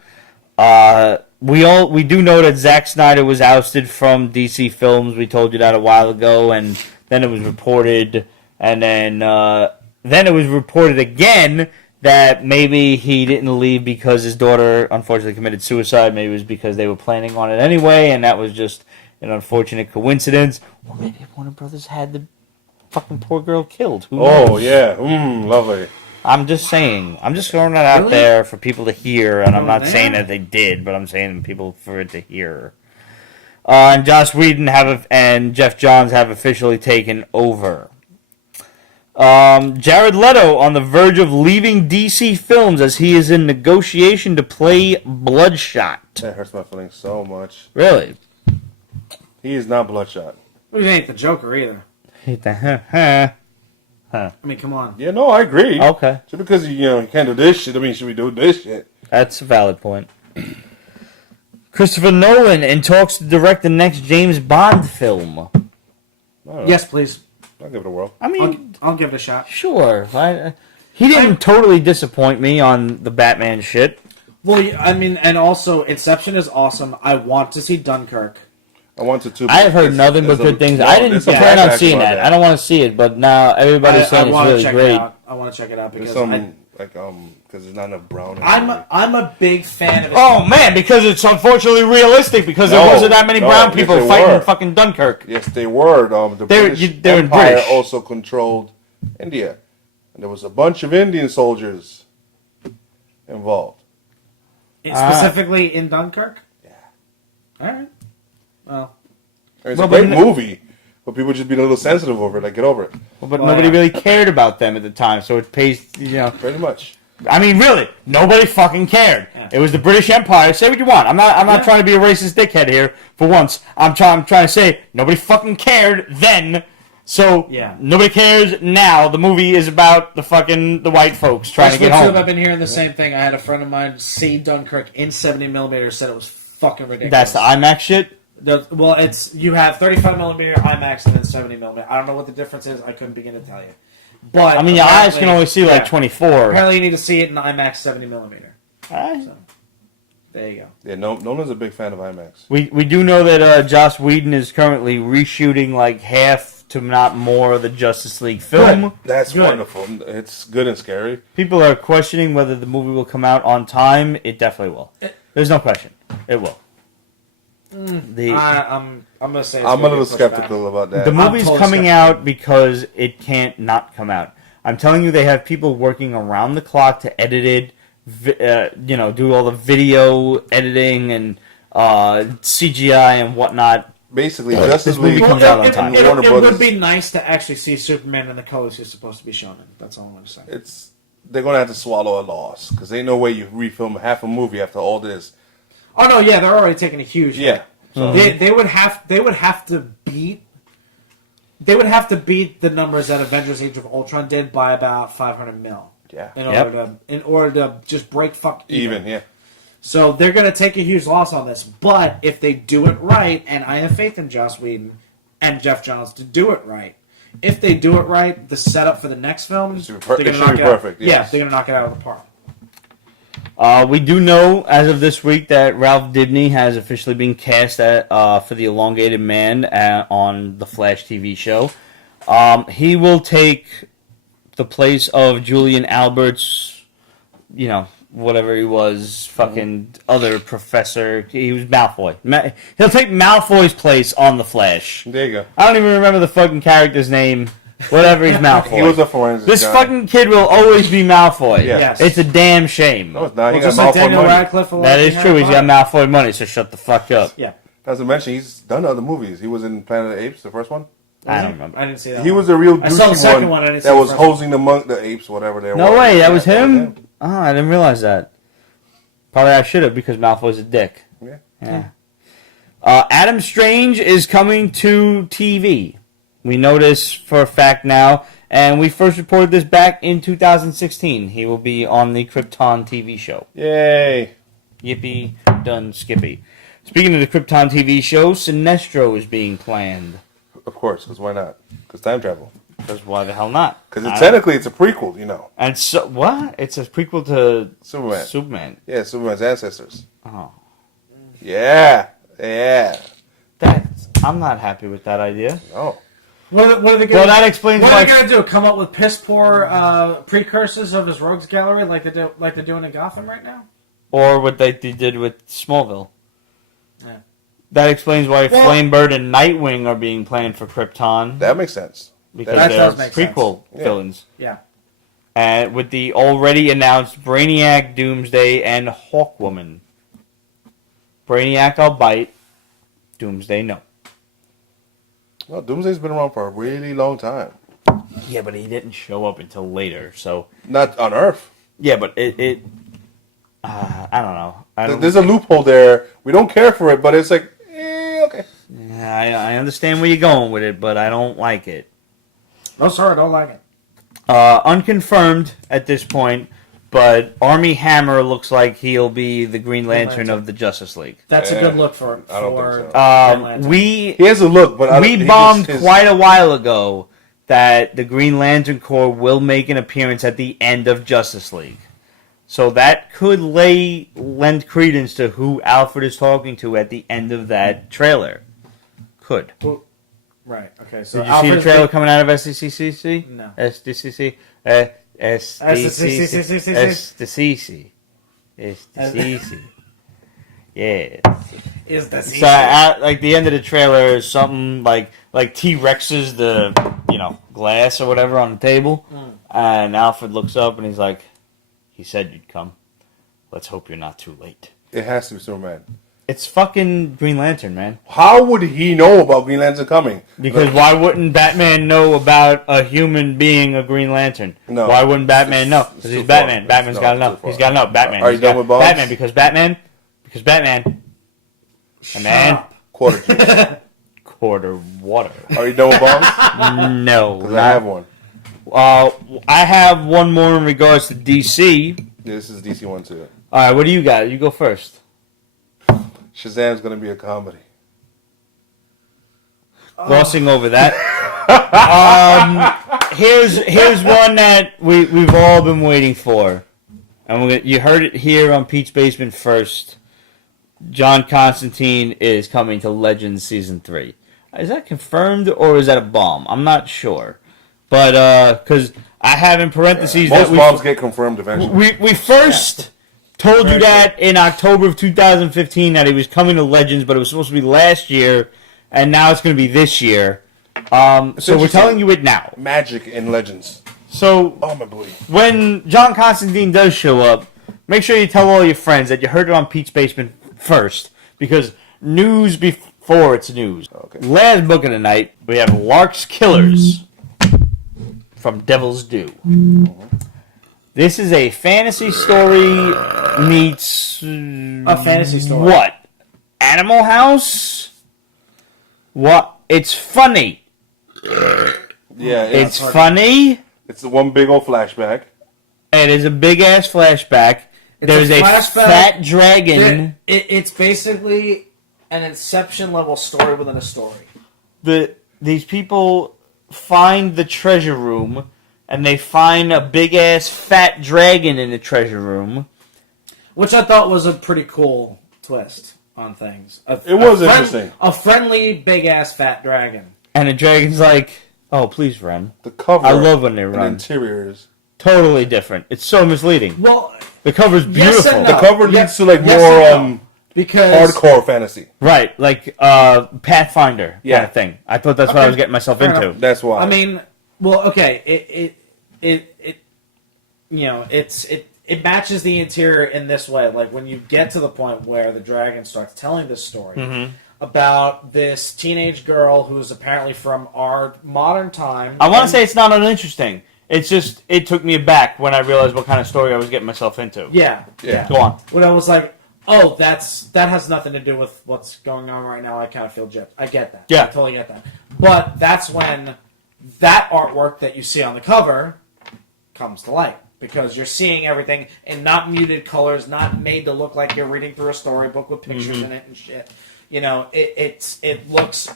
We do know that Zack Snyder was ousted from DC Films. We told you that a while ago, and then it was reported, and then it was reported again that maybe he didn't leave because his daughter unfortunately committed suicide. Maybe it was because they were planning on it anyway, and that was just an unfortunate coincidence. Or maybe Warner Brothers had the fucking poor girl killed. Who knows? Oh, yeah. Lovely. I'm just saying. I'm just throwing that out Really? there for people to hear, and I'm Oh, not man. saying that they did, but I'm saying people for it to hear. And Joss Whedon and Jeff Johns have officially taken over. Jared Leto on the verge of leaving DC Films as he is in negotiation to play Bloodshot. That hurts my feelings so much. Really? He is not Bloodshot. We ain't the Joker either. Okay. I mean, come on. Yeah, no, I agree. Just because he can't do this shit, I mean, should we do this shit? That's a valid point. Christopher Nolan in talks to direct the next James Bond film. Yes, please. I'll give it a whirl. I mean, I'll give it a shot. sure. He didn't totally disappoint me on the Batman shit. Well, I mean, and also Inception is awesome. I want to see Dunkirk. I wanted to. I have heard nothing but good things. I didn't plan on seeing that. I don't want to see it, but now everybody's saying it's really great. I want to check it out because because there's not enough brown. I'm a big fan of it. Oh man, because it's unfortunately realistic. Because there wasn't that many brown people fighting in fucking Dunkirk. Yes, they were. The British Empire British. also controlled India, and there was a bunch of Indian soldiers involved. Specifically in Dunkirk. Yeah. All right. Well, it's a great movie, but people just being a little sensitive over it. Like, get over it. Well, but nobody really cared about them at the time, so it pays. Pretty much. I mean, really, nobody fucking cared. Yeah. It was the British Empire. Say what you want. I'm not trying to be a racist dickhead here. For once, I'm trying to say nobody fucking cared then. So nobody cares now. The movie is about the white folks trying to get home. I've been hearing the same thing. I had a friend of mine see Dunkirk in 70mm. Said it was fucking ridiculous. That's the IMAX shit. You have 35mm IMAX and then 70mm. I don't know what the difference is. I couldn't begin to tell you. But I mean, your eyes can only see like 24. Apparently, you need to see it in IMAX 70mm. So, there you go. Yeah, no one's a big fan of IMAX. We do know that Joss Whedon is currently reshooting like half to not more of the Justice League film. That's wonderful. It's good and scary. People are questioning whether the movie will come out on time. It definitely will. There's no question. It will. I'm gonna say I'm a little skeptical about that. The movie's coming out because it can't not come out. I'm telling you, they have people working around the clock to edit it. Do all the video editing and CGI and whatnot. Basically, Justice League comes out on time. It would be nice to actually see Superman in the colors he's supposed to be shown in. That's all I'm going to say. They're going to have to swallow a loss because ain't no way you refilm half a movie after all this. Oh no, yeah, they're already taking a huge hit. So they would have to beat the numbers that Avengers: Age of Ultron did by about 500 mil. Yeah. In order to just break even. Yeah. So they're going to take a huge loss on this. But if they do it right, and I have faith in Joss Whedon and Jeff Johns to do it right, if they do it right, the setup for the next film, they're going to knock it perfect. Yes. Yeah, they're going to knock it out of the park. We do know, as of this week, that Ralph Dibny has officially been cast for the Elongated Man on the Flash TV show. He will take the place of Julian Albert's, whatever he was, fucking other professor. He was Malfoy. He'll take Malfoy's place on the Flash. There you go. I don't even remember the fucking character's name. Whatever, he's Malfoy. He was a forensic This guy. fucking kid will always be Malfoy. Yeah. Yes. It's a damn shame. No, it's not. He got just Malfoy like Daniel money. Radcliffe. That is true. He's got Malfoy money, so shut the fuck up. Yeah. As I mentioned, he's done other movies. He was in Planet of the Apes, the first one. I don't remember. I didn't see that. He was the real I saw the douchey second one. I didn't see that the was first one. hosing the apes, whatever they were. No way, that was him? Oh, I didn't realize that. Probably I should have because Malfoy's a dick. Yeah. Adam Strange is coming to TV. We know this for a fact now, and we first reported this back in 2016. He will be on the Krypton TV show. Yay. Yippee, done, Skippy. Speaking of the Krypton TV show, Sinestro is being planned. Of course, because why not? Because time travel. Because why the hell not? Because technically it's a prequel, And so, what? It's a prequel to Superman. Yeah, Superman's ancestors. Oh. Yeah. I'm not happy with that idea. No. What are they gonna, well, that explains what why. are they going to do? Come up with piss poor precursors of his rogues gallery like they're doing in Gotham right now? Or what they did with Smallville. Yeah. That explains why Flamebird and Nightwing are being planned for Krypton. That makes sense. Because that they're does make prequel sense. villains. Yeah. And with the already announced Brainiac, Doomsday, and Hawkwoman. Brainiac, I'll bite. Doomsday, no. Well, Doomsday's been around for a really long time. Yeah, but he didn't show up until later, so... Not on Earth. Yeah, but it I don't know. There's a loophole there. We don't care for it, but it's like, okay. Yeah, I understand where you're going with it, but I don't like it. No, sir, I don't like it. Unconfirmed at this point, but Armie Hammer looks like he'll be the Green Lantern of the Justice League. That's a good look for I don't think so. He has a look, but we bombed quite a while ago that the Green Lantern Corps will make an appearance at the end of Justice League. So that could lend credence to who Alfred is talking to at the end of that trailer. could. Right. Okay. So Did you see the trailer coming out of SDCC? No. SDCC? SDCC. SDCC. Yeah. Is the So at like the end of the trailer is something like T-Rex's the glass or whatever on the table, and Alfred looks up and he's like, "He said you'd come. Let's hope you're not too late." It has to be Superman. It's fucking Green Lantern, man. How would he know about Green Lantern coming? Because why wouldn't Batman know about a human being a Green Lantern? No. Why wouldn't Batman know? Because he's Batman. far. Batman's got to know. He's got to know. Batman. Are you done with Bones? Batman because Batman. A man. Quarter juice. Quarter water. Are you done with Bones? No. Because I have one. I have one more in regards to DC. This is DC one too. All right, what do you got? You go first. Shazam's gonna be a comedy. Glossing over that. Here's one that we've all been waiting for, and you heard it here on Pete's Basement first. John Constantine is coming to Legends Season 3. Is that confirmed or is that a bomb? I'm not sure, but because I have in parentheses Most that bombs get confirmed eventually. we first told you that in October of 2015 that he was coming to Legends, but it was supposed to be last year, and now it's going to be this year. So we're telling you it now. Magic in Legends. So Oh my boy. when John Constantine does show up, make sure you tell all your friends that you heard it on Pete's Basement first, because news before it's news. Okay. Last book of the night, we have Lark's Killers from Devil's Due. This is a fantasy story meets a fantasy story. What? Animal House? What? It's funny. Yeah, It's funny. It's the one big old flashback. It is a big ass flashback. There's a fat dragon. It's basically an Inception level story within a story. These people find the treasure room, and they find a big ass fat dragon in the treasure room, Which I thought was a pretty cool twist on things. Interesting. A friendly, big-ass fat dragon. and the dragon's like, "Oh, please run." The cover. I love when they and run. interiors. Totally different. It's so misleading. Well, The cover's beautiful. yes and no. The cover leads to like Yes more and no. Because hardcore fantasy. Right, like Pathfinder Yeah. kind of thing. I thought that's what I was getting myself Fair into. enough. That's why. I mean, well, okay, it matches the interior in this way. Like when you get to the point where the dragon starts telling this story about this teenage girl who's apparently from our modern time. I want to say it's not uninteresting. It's just, it took me aback when I realized what kind of story I was getting myself into. Yeah. Go on. When I was like, oh, that has nothing to do with what's going on right now. I kind of feel gypped. I get that. Yeah. I totally get that. But that's when that artwork that you see on the cover comes to light. Because you're seeing everything in not muted colors, not made to look like you're reading through a storybook with pictures in it and shit. You know, it looks,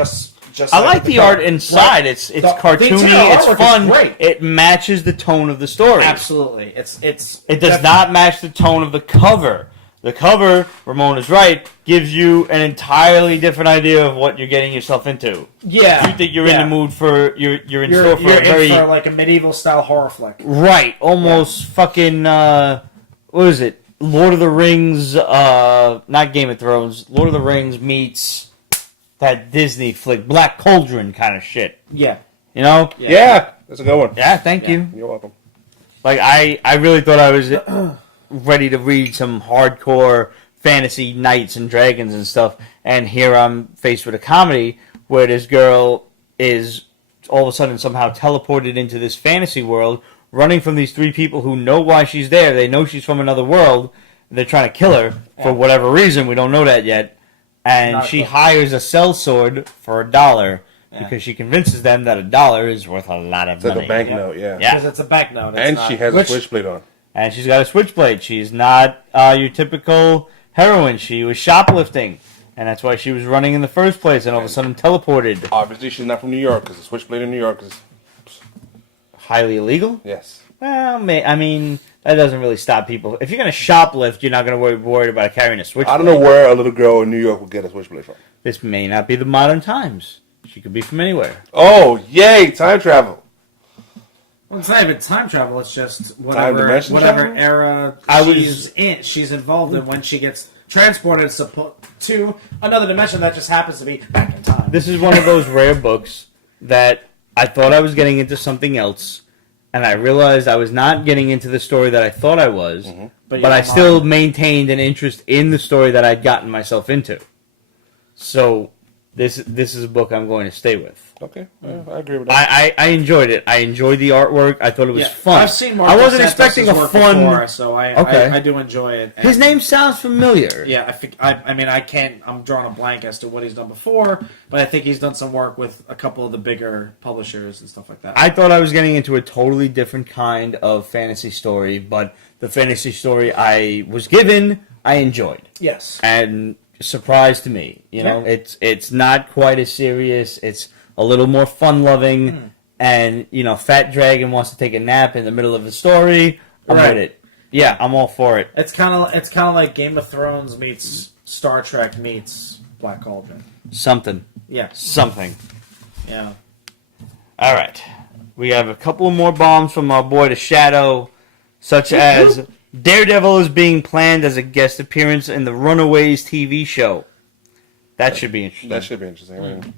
just I like the art cover. inside. It's the cartoony. detail It's artwork is fun. great. It matches the tone of the story. Absolutely. It does not match the tone of the cover. The cover, Ramon is right, gives you an entirely different idea of what you're getting yourself into. Yeah. You think you're in the mood for you're in store for You're a very in for like a medieval style horror flick. right, almost fucking what is it? Lord of the Rings, not Game of Thrones. Lord of the Rings meets that Disney flick, Black Cauldron kind of shit. Yeah. You know? yeah, that's a good one. Yeah, thank you. You're welcome. Like I really thought I was ready to read some hardcore fantasy knights and dragons and stuff, and here I'm faced with a comedy where this girl is all of a sudden somehow teleported into this fantasy world, running from these three people who know why she's there. They know she's from another world. They're trying to kill her for whatever reason. We don't know that yet. And she hires a sellsword for $1 because she convinces them that $1 is worth a lot of It's money. like a banknote, yeah. Because it's a banknote. And she has a switchblade on. And she's got a switchblade. She's not your typical heroine. She was shoplifting. And that's why she was running in the first place and all of a sudden teleported. Obviously, she's not from New York because the switchblade in New York is Highly illegal? Yes. Well, I mean, that doesn't really stop people. If you're going to shoplift, you're not going to be worried about carrying a switchblade. I don't know where a little girl in New York would get a switchblade from. This may not be the modern times. She could be from anywhere. Oh, yay! Time travel. Well, it's not even time travel. It's just Time whatever dimension travel? era she's involved in when she gets transported to another dimension that just happens to be back in time. This is one of those rare books that I thought I was getting into something else, and I realized I was not getting into the story that I thought I was, but I still maintained an interest in the story that I'd gotten myself into. So this is a book I'm going to stay with. Okay, I agree with that. I enjoyed it. I enjoyed the artwork. I thought it was fun. I've seen Mark I wasn't DeSantis' expecting a work fun. before, so I do enjoy it. And his name sounds familiar. Yeah, I'm drawing a blank as to what he's done before, but I think he's done some work with a couple of the bigger publishers and stuff like that. I thought I was getting into a totally different kind of fantasy story, but the fantasy story I was given, I enjoyed. Yes. And surprise to me, you know, it's not quite as serious. It's a little more fun-loving, and you know, Fat Dragon wants to take a nap in the middle of the story. I'm with it. Yeah, I'm all for it. It's kind of like Game of Thrones meets Star Trek meets Black Cauldron. Something. Yeah. Something. Yeah. All right. We have a couple more bombs from our boy The Shadow, such as Daredevil is being planned as a guest appearance in the Runaways TV show. That should be interesting. That should be interesting.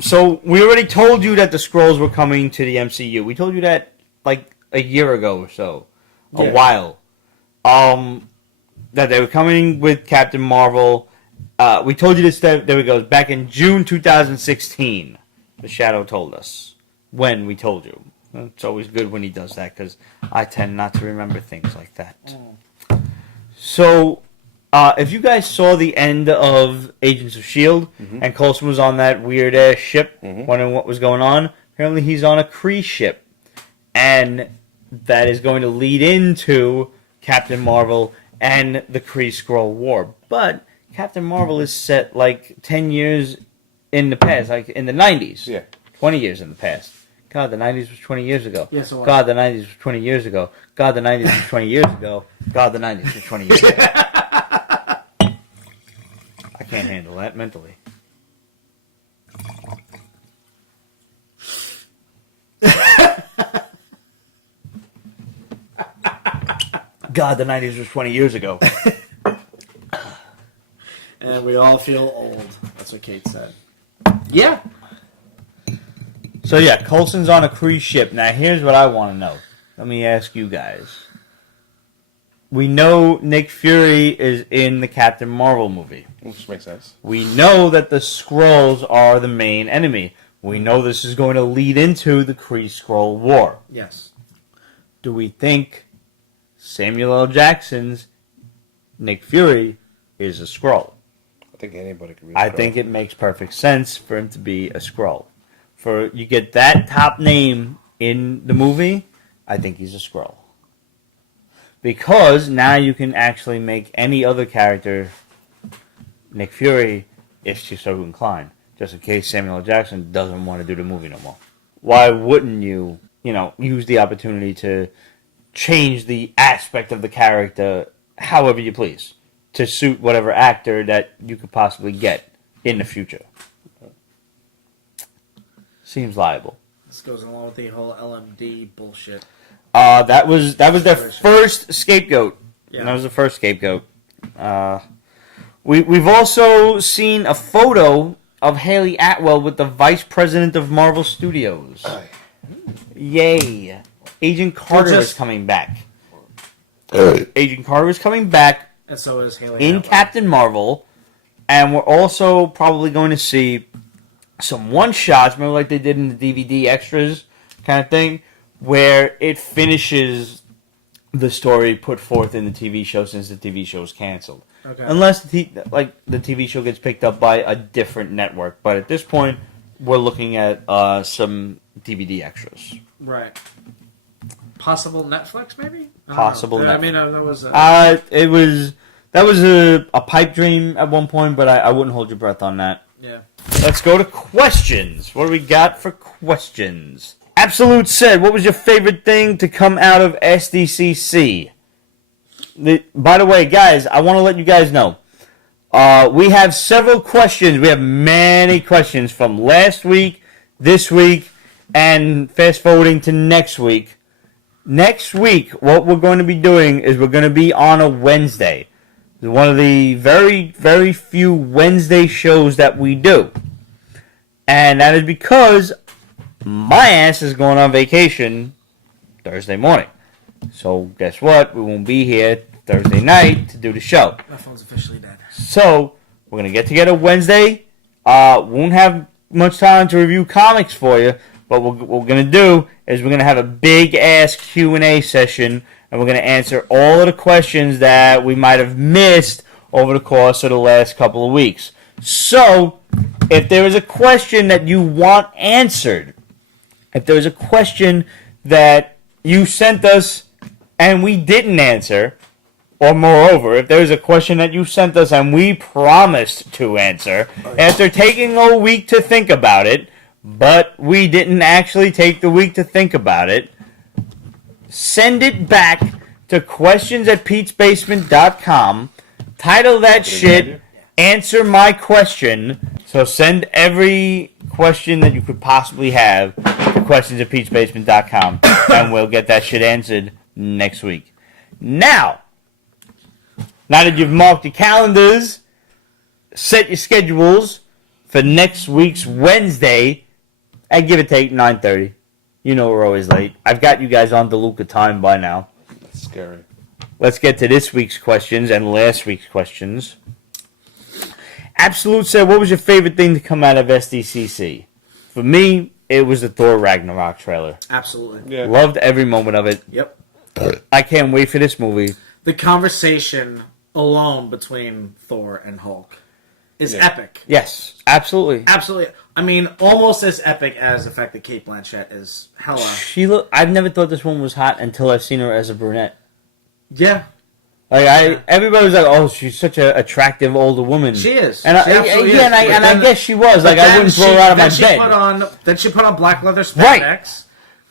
So we already told you that the Skrulls were coming to the MCU. We told you that like a year ago or so, a while. That they were coming with Captain Marvel. We told you this. There we go. Back in June 2016, The Shadow told us when we told you. It's always good when he does that because I tend not to remember things like that. So. If you guys saw the end of Agents of S.H.I.E.L.D., and Coulson was on that weird-ass ship, wondering what was going on, apparently he's on a Kree ship. And that is going to lead into Captain Marvel and the Kree-Skrull War. But Captain Marvel is set like 10 years in the past, like in the 90s. Yeah. 20 years in the past. God, the 90s was 20 years ago. Yes, it was. God, the 90s was 20 years ago. God, the 90s was 20 years ago. God, the 90s was 20 years ago. I can't handle that mentally. God, the 90s was 20 years ago. And we all feel old. That's what Kate said. Yeah. So yeah, Coulson's on a cruise ship. Now here's what I want to know. Let me ask you guys. We know Nick Fury is in the Captain Marvel movie. Which makes sense. We know that the Skrulls are the main enemy. We know this is going to lead into the Kree-Skrull War. Yes. Do we think Samuel L. Jackson's Nick Fury is a Skrull? I think anybody could be. I think it makes perfect sense for him to be a Skrull. For you get that top name in the movie, I think he's a Skrull. Because now you can actually make any other character Nick Fury if you're so inclined. Just in case Samuel L. Jackson doesn't want to do the movie no more. Why wouldn't you, use the opportunity to change the aspect of the character however you please to suit whatever actor that you could possibly get in the future? Seems liable. This goes along with the whole LMD bullshit. That was their first scapegoat. Yeah. That was the first scapegoat. We've also seen a photo of Haley Atwell with the vice president of Marvel Studios. Yay! Agent Carter is coming back. Agent Carter is coming back. And so is Haley in Atwell. Captain Marvel, and we're also probably going to see some one-shots, remember like they did in the DVD extras kind of thing, where it finishes the story put forth in the TV show since the TV show is canceled. Okay. Unless the TV show gets picked up by a different network. But at this point, we're looking at some DVD extras. Right. Possible Netflix, maybe? Possible Netflix. I mean, that was... That was a pipe dream at one point, but I wouldn't hold your breath on that. Yeah. Let's go to questions. What do we got for questions? Absolute said, what was your favorite thing to come out of SDCC? By the way, guys, I want to let you guys know. We have several questions. We have many questions from last week, this week, and fast forwarding to next week. Next week, what we're going to be doing is we're going to be on a Wednesday. It's one of the very, very few Wednesday shows that we do. And that is because my ass is going on vacation Thursday morning. So guess what? We won't be here Thursday night to do the show. My phone's officially dead. So we're going to get together Wednesday. Won't have much time to review comics for you. But what we're going to do is we're going to have a big-ass Q&A session, and we're going to answer all of the questions that we might have missed over the course of the last couple of weeks. So, if there is a question that you want answered, if there is a question that you sent us and we didn't answer, or moreover, if there is a question that you sent us and we promised to answer, after taking a week to think about it, but we didn't actually take the week to think about it, send it back to questions@Pete'sBasement.com. Title that shit, Answer My Question. So send every question that you could possibly have to questions@Pete'sBasement.com, and we'll get that shit answered next week. Now that you've marked your calendars, set your schedules for next week's Wednesday, I give or take 9:30. You know we're always late. I've got you guys on DeLuca time by now. That's scary. Let's get to this week's questions and last week's questions. Absolute said, what was your favorite thing to come out of SDCC? For me, it was the Thor Ragnarok trailer. Absolutely. Yeah. Loved every moment of it. Yep. I can't wait for this movie. The conversation alone between Thor and Hulk is epic. Yes, absolutely. Absolutely. I mean, almost as epic as the fact that Kate Blanchett is hella. I've never thought this one was hot until I've seen her as a brunette. Yeah. Like everybody was like, "Oh, she's such an attractive older woman." She is. And She absolutely is. I guess she was. Like I wouldn't throw her out of my bed. Then she put on black leather spandex. Right.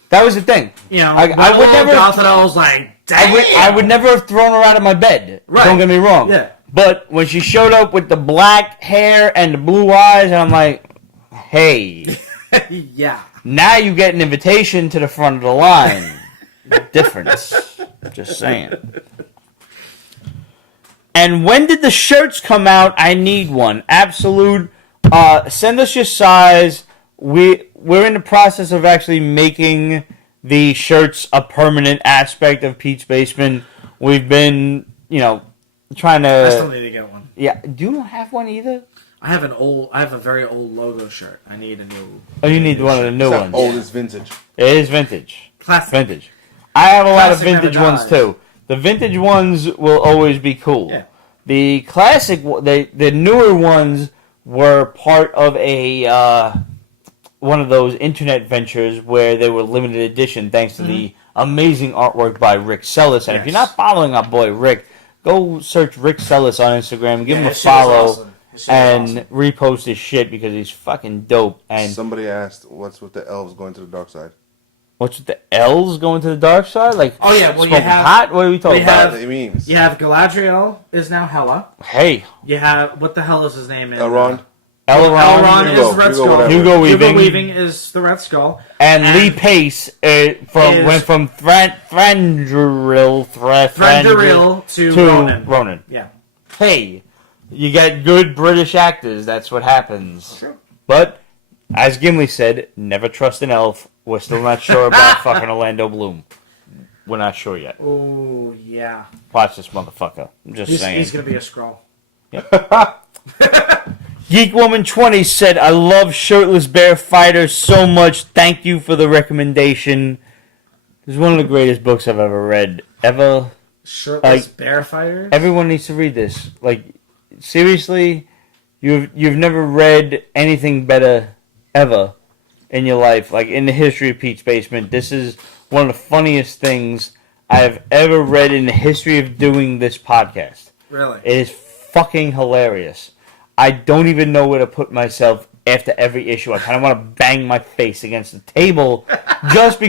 That was the thing. You know, I would never. I was like, damn. I would never have thrown her out of my bed. Right. Don't get me wrong. Yeah. But when she showed up with the black hair and the blue eyes, and I'm like, hey. Yeah. Now you get an invitation to the front of the line. Difference. Just saying. And when did the shirts come out? I need one. Absolute. Send us your size. We're in the process of actually making the shirts a permanent aspect of Pete's Basement. We've been, trying to. I still need to get one. Yeah. Do you not have one either? I have a very old logo shirt. I need a new. Oh, you need one of the new ones. Old is vintage. It is vintage. Classic. Vintage. I have a lot of Classic vintage never ones dies. too. The vintage ones will always be cool. Yeah. The classic, the newer ones were part of a one of those internet ventures where they were limited edition, thanks to the amazing artwork by Rick Sellis. And if you're not following our boy Rick, go search Rick Sellis on Instagram, give him a his shit is follow, awesome. His shit is and awesome. repost his shit because he's fucking dope. And Somebody asked, "What's with the elves going to the dark side?" what's with the L's going to the dark side? Like, Oh, yeah, well, you smoking have- pot? What are we talking we about? What it means. You have Galadriel is now Hela. Hey, You have what the hell is his name? Elrond. Elrond Hugo, is Red Hugo Skull. whatever. Hugo Weaving. Hugo Weaving is the Red Skull. And Lee And Pace went from Thranduil to Ronan. Yeah. Hey, you get good British actors. That's what happens. True. But as Gimli said, never trust an elf. We're still not sure about fucking Orlando Bloom. We're not sure yet. Oh, yeah. Watch this motherfucker. I'm just saying. He's going to be a Skrull. Geekwoman20 said, I love Shirtless Bear Fighters so much. Thank you for the recommendation. This is one of the greatest books I've ever read. Shirtless Bear Fighter? Everyone needs to read this. Like, seriously, you've never read anything better ever in your life. Like, in the history of Pete's Basement, this is one of the funniest things I've ever read in the history of doing this podcast. Really? It is fucking hilarious. I don't even know where to put myself after every issue. I kind of want to bang my face against the table just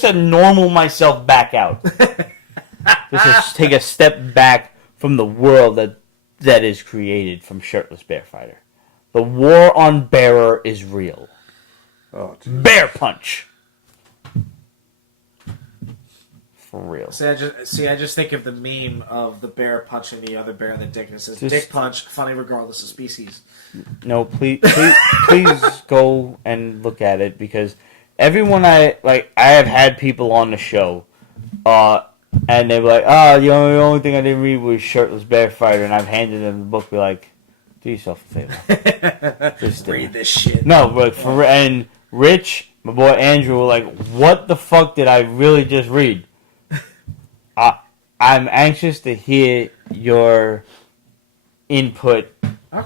to normal myself back out. Just to take a step back from the world that is created from Shirtless Bear Fighter. The war on Bearer is real. Oh, Bear punch. For real. See, I just think of the meme of the bear punching the other bear in the dick, and it says, Just- "Dick punch, funny regardless of species." No, please go and look at it, because everyone I have had people on the show, and they were like, "Oh, the only thing I didn't read was Shirtless Bear Fighter," and I've handed them the book, be like, "Do yourself a favor, just Read this shit. No, but and Rich, my boy Andrew, were like, "What the fuck did I really just read?" I'm anxious to hear your input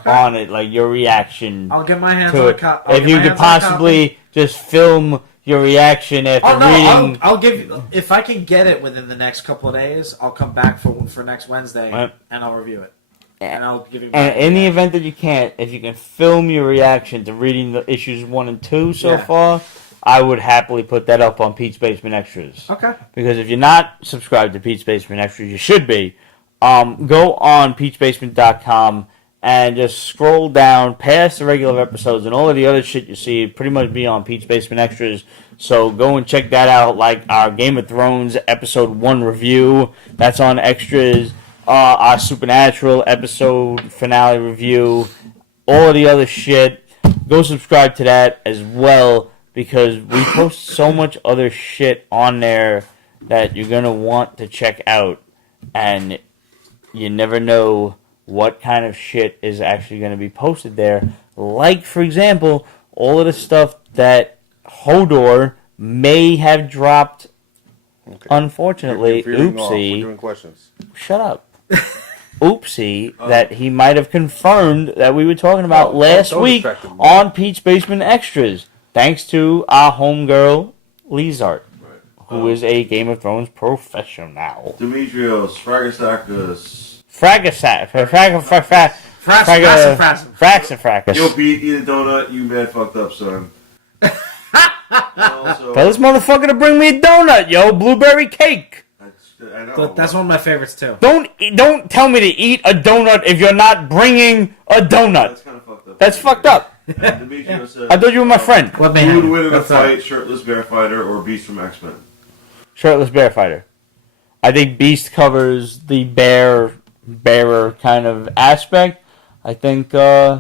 on it, like your reaction. I'll get my hands to on a it. copy. If you could possibly just film your reaction after reading. I'll give you, if I can get it within the next couple of days, I'll come back for next Wednesday and I'll review it. And I'll give you. And in the event that you can't, if you can film your reaction to reading the issues 1 and 2 so far, I would happily put that up on Pete's Basement Extras. Okay. Because if you're not subscribed to Pete's Basement Extras, you should be. Go on peachbasement.com and just scroll down past the regular episodes, and all of the other shit you see pretty much be on Pete's Basement Extras. So go and check that out, like our Game of Thrones episode 1 review. That's on Extras. Our Supernatural episode finale review. All of the other shit. Go subscribe to that as well, because we post so much other shit on there that you're going to want to check out. And you never know what kind of shit is actually going to be posted there. Like, for example, all of the stuff that Hodor may have dropped, unfortunately, oopsie. We're doing questions. Shut up. Oopsie, that he might have confirmed that we were talking about last week on Pete's Basement Extras. Thanks to our homegirl, Lizard, who is a Game of Thrones professional. Demetrios, Fragasakis. Fraxafracus. Yo, Pete, eat a donut. You mad fucked up, son. Also, Tell this motherfucker to bring me a donut, yo. Blueberry cake. I know. That's one of my favorites too. Don't tell me to eat a donut if you're not bringing a donut. That's kind of fucked up. That's fucked up. And Demetrios said, I thought you were my friend. What who would win in a fight, Shirtless Bear Fighter or Beast from X-Men? Shirtless Bear Fighter. I think Beast covers the bearer kind of aspect. I think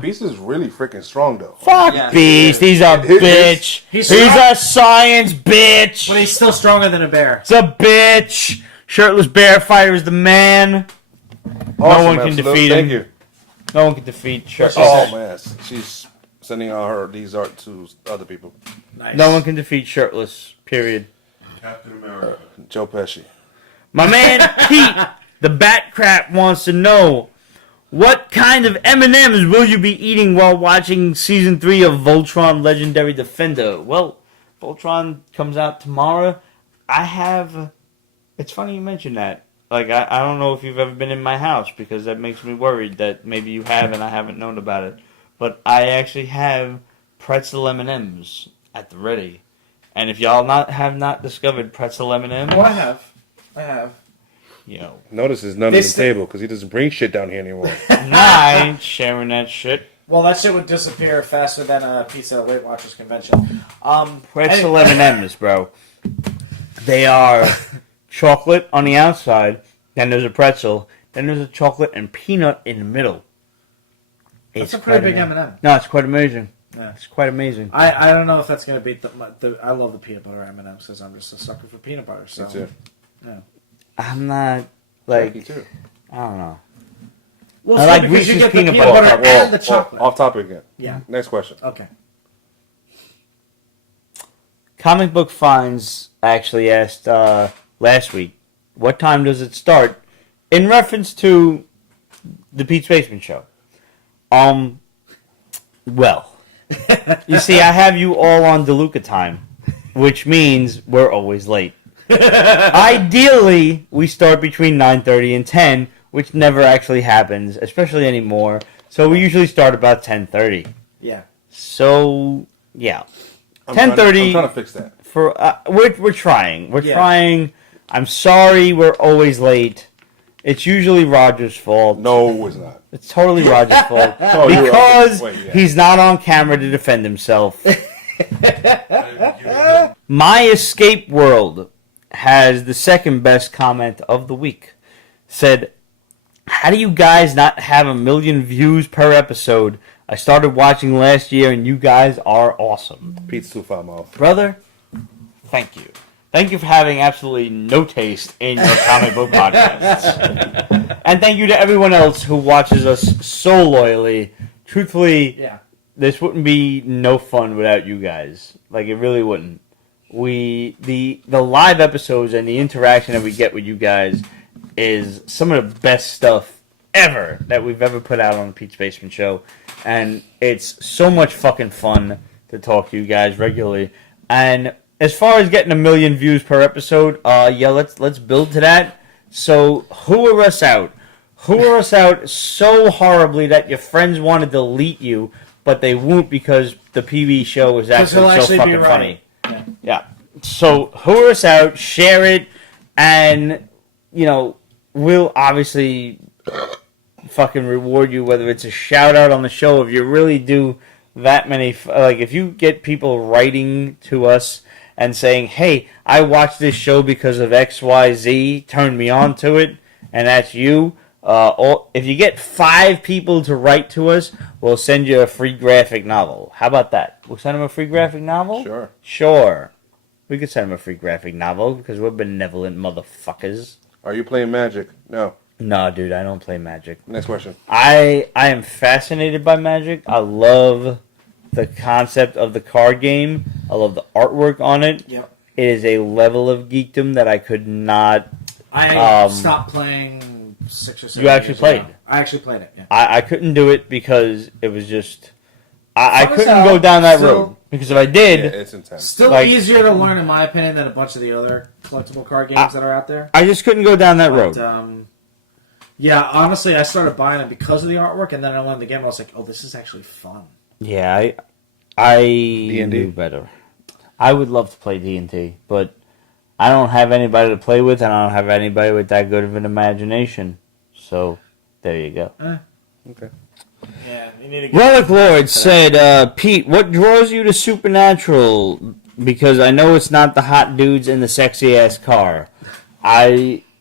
Beast is really freaking strong, though. fuck Yeah, Beast. He's a bitch. He's He's strong. a science bitch. But he's still stronger than a bear. He's a bitch. Shirtless Bear Fighter is the man. Awesome, one can absolute. defeat him. Thank you. No one can defeat Shirtless. Oh, man. She's sending out these art to other people. Nice. No one can defeat Shirtless. Period. Captain America. Joe Pesci. My man Pete, the Bat Crap, wants to know, what kind of M&Ms will you be eating while watching Season 3 of Voltron Legendary Defender? Well, Voltron comes out tomorrow. It's funny you mention that. Like, I don't know if you've ever been in my house, because that makes me worried that maybe you have and I haven't known about it. But I actually have pretzel M&Ms at the ready. And if y'all have not discovered pretzel M&Ms, Oh, I have. you know, Notice there's none on the table because he doesn't bring shit down here anymore. I ain't sharing that shit. Well, that shit would disappear faster than a pizza at Weight Watchers convention. Pretzel M&Ms, bro. They are chocolate on the outside, then there's a pretzel, then there's a chocolate and peanut in the middle. That's a pretty big M&M. No, it's quite amazing. Yeah. It's quite amazing. I don't know if that's going to beat the. I love the peanut butter M&Ms because I'm just a sucker for peanut butter. So, That's it. yeah. I'm not, Thank you, like, too. I don't know. Well, I it's like good because you Reese's get the peanut peanut butter. butter and the chocolate. Off topic again. Yeah. Next question. Okay. Comic Book Finds actually asked last week, what time does it start? In reference to the Pete's Basement Show. Well, you see, I have you all on DeLuca time, which means we're always late. Ideally, we start between 9:30 and 10, which never actually happens, especially anymore. So we usually start about 10:30. Yeah. So yeah, I'm 10:30. trying to fix that. For we're trying. We're trying. I'm sorry. We're always late. It's usually Roger's fault. No, it's not. It's totally Roger's fault No, because Wait, yeah. he's not on camera to defend himself. My Escape World has the second best comment of the week. Said, "How do you guys not have 1 million views per episode? I started watching last year and you guys are awesome." Pete's too foul mouth. Brother, thank you. Thank you for having absolutely no taste in your comic book podcasts. And thank you to everyone else who watches us so loyally. Truthfully, this wouldn't be no fun without you guys. Like, it really wouldn't. The live episodes and the interaction that we get with you guys is some of the best stuff ever that we've ever put out on the Pete's Basement Show. And it's so much fucking fun to talk to you guys regularly. And as far as getting 1 million views per episode, let's build to that. So whoer us out. Whoer us out so horribly that your friends want to delete you, but they won't because the PB show is actually so fucking funny. Yeah. So whoer us out, share it, and, we'll obviously fucking reward you, whether it's a shout out on the show, if you really do that many, if you get people writing to us and saying, "Hey, I watched this show because of XYZ, turned me on to it," and that's you. Or if you get 5 people to write to us, we'll send you a free graphic novel. How about that? We'll send them a free graphic novel? Sure. We could send them a free graphic novel because we're benevolent motherfuckers. Are you playing Magic? No. No, dude, I don't play Magic. Next question. I am fascinated by Magic. I love the concept of the card game. I love the artwork on it. Yep. It is a level of geekdom that I could not... I stopped playing 6 or 7 You actually years played? ago. I actually played it, yeah. I couldn't do it because it was just... I couldn't go down that road. Because if I did... Yeah, it's intense. Still easier to learn, in my opinion, than a bunch of the other collectible card games that are out there. I just couldn't go down that road. Yeah, honestly, I started buying it because of the artwork, and then I learned the game, and I was like, oh, this is actually fun. Yeah, I D&D? knew better. I would love to play D&T, but I don't have anybody to play with, and I don't have anybody with that good of an imagination. So, there you go. Okay. Yeah, you need to get Relic Lord said, Pete, what draws you to Supernatural? Because I know it's not the hot dudes in the sexy-ass car.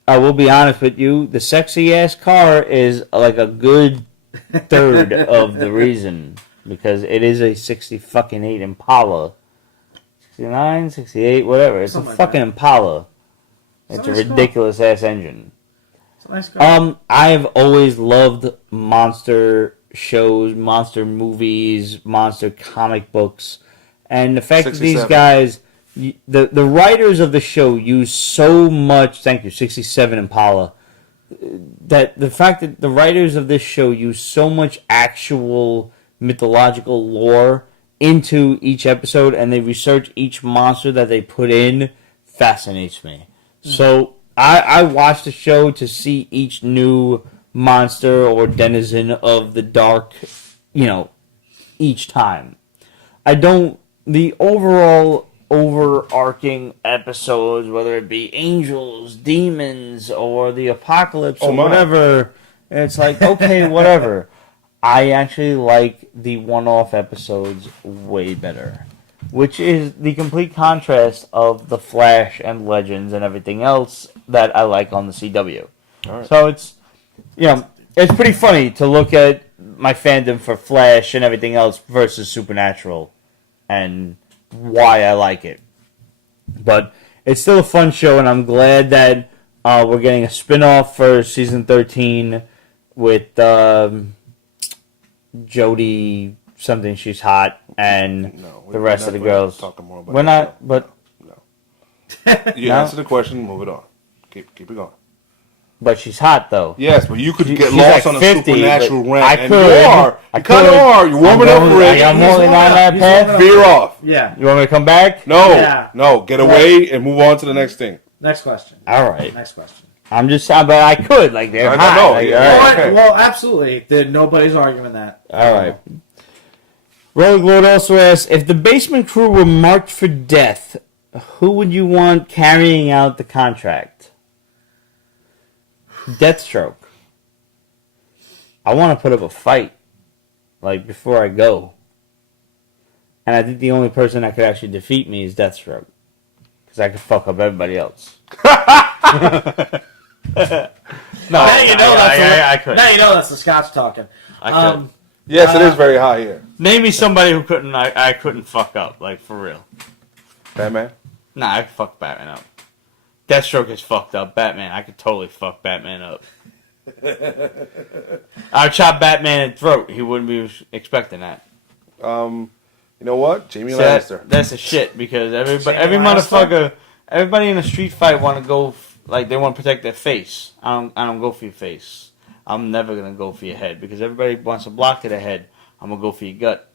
I will be honest with you, the sexy-ass car is like a good third of the reason. Because it is a 60-fucking-8 Impala. 69, 68, whatever. It's Something a like fucking that. Impala. It's It's a a nice car. ridiculous-ass engine. It's a nice car. I've always loved monster shows, monster movies, monster comic books. And the fact that these 67. guys... The writers of the show use so much... Thank you, 67 Impala. That the fact that the writers of this show use so much actual mythological lore into each episode, and they research each monster that they put in, fascinates me. So I watch the show to see each new monster or denizen of the dark, each time. I don't... The overarching episodes, whether it be angels, demons, or the apocalypse, or whatever, it's like, okay, whatever. I actually like the one-off episodes way better, which is the complete contrast of the Flash and Legends and everything else that I like on the CW. Right. So it's, it's pretty funny to look at my fandom for Flash and everything else versus Supernatural and why I like it. But it's still a fun show, and I'm glad that we're getting a spin-off for season 13 with Jodie something, she's hot, and the rest of the girls. More about we're not, but... No. You answer the question, move it on. Keep it going. But she's hot, though. Yes, but you could get she's lost like on a 50, supernatural but rant. I and could. you are. I You kind of could. are. You're warming up for it. I'm only on that path. Veer off. Yeah. You want me to come back? No. Yeah. No. Get away and move on to the next thing. Next question. All right. Next question. I'm just saying, but I could. Like, they're I hot. know. Like, Yeah. all right. Okay. Well, absolutely. Nobody's arguing that. All right. Rogue Lord also asks, if the basement crew were marked for death, who would you want carrying out the contract? Deathstroke. I want to put up a fight, like, before I go. And I think the only person that could actually defeat me is Deathstroke. Because I could fuck up everybody else. I could. Now you know that's the Scots talking. I could. Yes, it is very hot here. Name me somebody who couldn't. I couldn't fuck up, like, for real. Batman? Nah, I could fuck Batman up. Deathstroke is fucked up. Batman, I could totally fuck Batman up. I would chop Batman in the throat. He wouldn't be expecting that. You know what? Jamie Lannister. That's a shit because every Lannister? motherfucker, everybody in a street fight want to go like they want to protect their face. I don't go for your face. I'm never gonna go for your head because everybody wants to block to the head. I'm gonna go for your gut.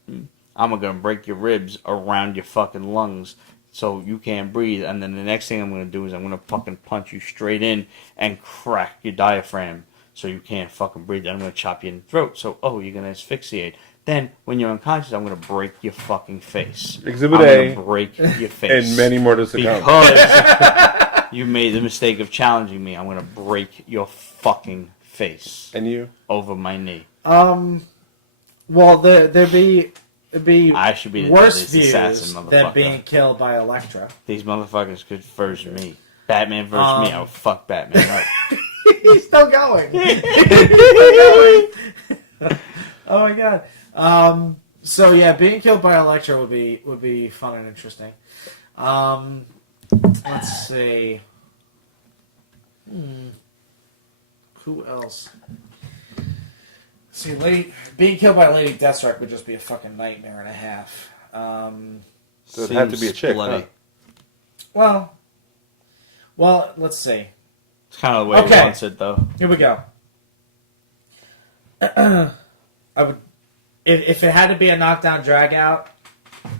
I'm gonna break your ribs around your fucking lungs so you can't breathe. And then the next thing I'm gonna do is I'm gonna fucking punch you straight in and crack your diaphragm so you can't fucking breathe. Then I'm gonna chop you in the throat. So you're gonna asphyxiate. Then when you're unconscious, I'm gonna break your fucking face. Exhibit I'm A. gonna break your face. And many more to come. Because you made the mistake of challenging me. I'm gonna break your fucking face. And you? Over my knee. Well, it'd be I should be the worse deadliest assassin, views motherfucker. than being killed by Elektra. These motherfuckers could verse me. Batman versus me. I would fuck Batman up. He's still going. Oh my god. So yeah, being killed by Elektra would be fun and interesting. Let's see. Who else? See, being killed by Lady Deathstroke would just be a fucking nightmare and a half. So it'd have to be a chick, huh? Well, let's see. It's kind of the way he wants it, though. Here we go. I would, if it had to be a knockdown drag out,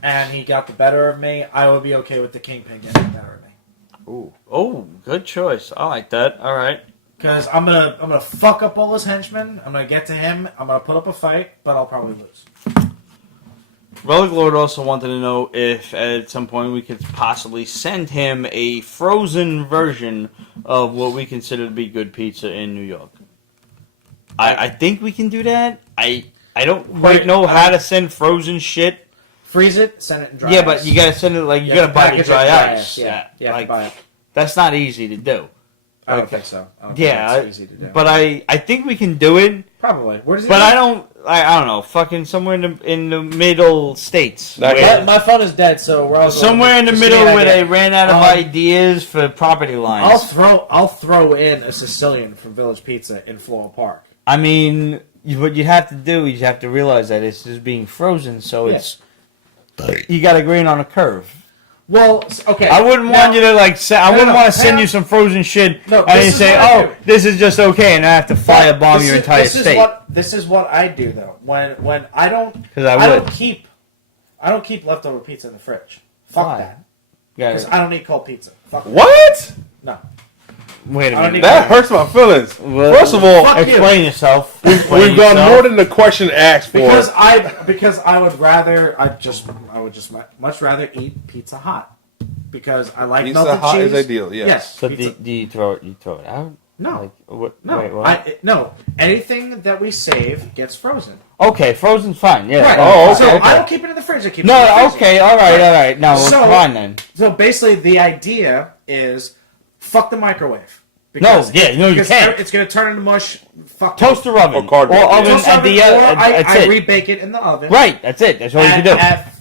and he got the better of me, I would be okay with the Kingpin getting the better of me. Ooh, good choice. I like that. All right. Because I'm gonna fuck up all his henchmen. I'm gonna get to him. I'm gonna put up a fight, but I'll probably lose. Relic Lord also wanted to know if at some point we could possibly send him a frozen version of what we consider to be good pizza in New York. I think we can do that. I don't quite know how to send frozen shit. Freeze it, send it in dry Yeah, ice. but you gotta send it like you gotta buy the dry ice. Yeah, you have to buy it. That's not easy to do. I don't think so. I don't think Yeah, it's easy to do. but I think we can do it. Probably. Where does he But live? I don't know. Fucking somewhere in the middle states. My phone is dead, so we're all Somewhere in the middle where they ran out of ideas for property lines. I'll throw in a Sicilian from Village Pizza in Floral Park. I mean, what you have to do is you have to realize that it's just being frozen, so it's you got to green on a curve. Well, okay. I wouldn't want you to want to send you some frozen shit and you say, this is just okay, and I have to firebomb your entire state. This is what I do though. When I don't keep leftover pizza in the fridge. Fuck that. Because I don't eat cold pizza. Fuck what? No. Wait a minute. That hurts my feelings. Well, first of all, explain yourself. We've gone more than the question asked for. Because I would just much rather eat Pizza Hut because I like Pizza melted Hut cheese. is ideal. Yes. So do you throw it out? No. No. Wait, what? No. Anything that we save gets frozen. Okay, frozen's fine. Yeah. Right. Oh, So okay. I don't keep it in the fridge. I keep it in the freezer. Okay. All right. No, it's fine then. So basically, the idea is fuck the microwave. You can't. It's going to turn into mush. Fuck Toaster oven. Or cardboard. Or oven Toaster at oven, the I rebake it in the oven. Right, that's it. That's all you can do.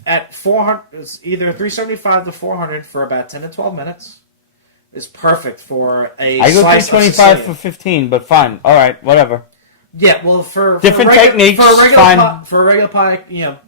At 400, it's either 375 to 400 for about 10 to 12 minutes. Is perfect for a I go slice 325 of for 15, but fine. All right, whatever. Yeah, well, for different techniques, for a regular fine. For a regular pie,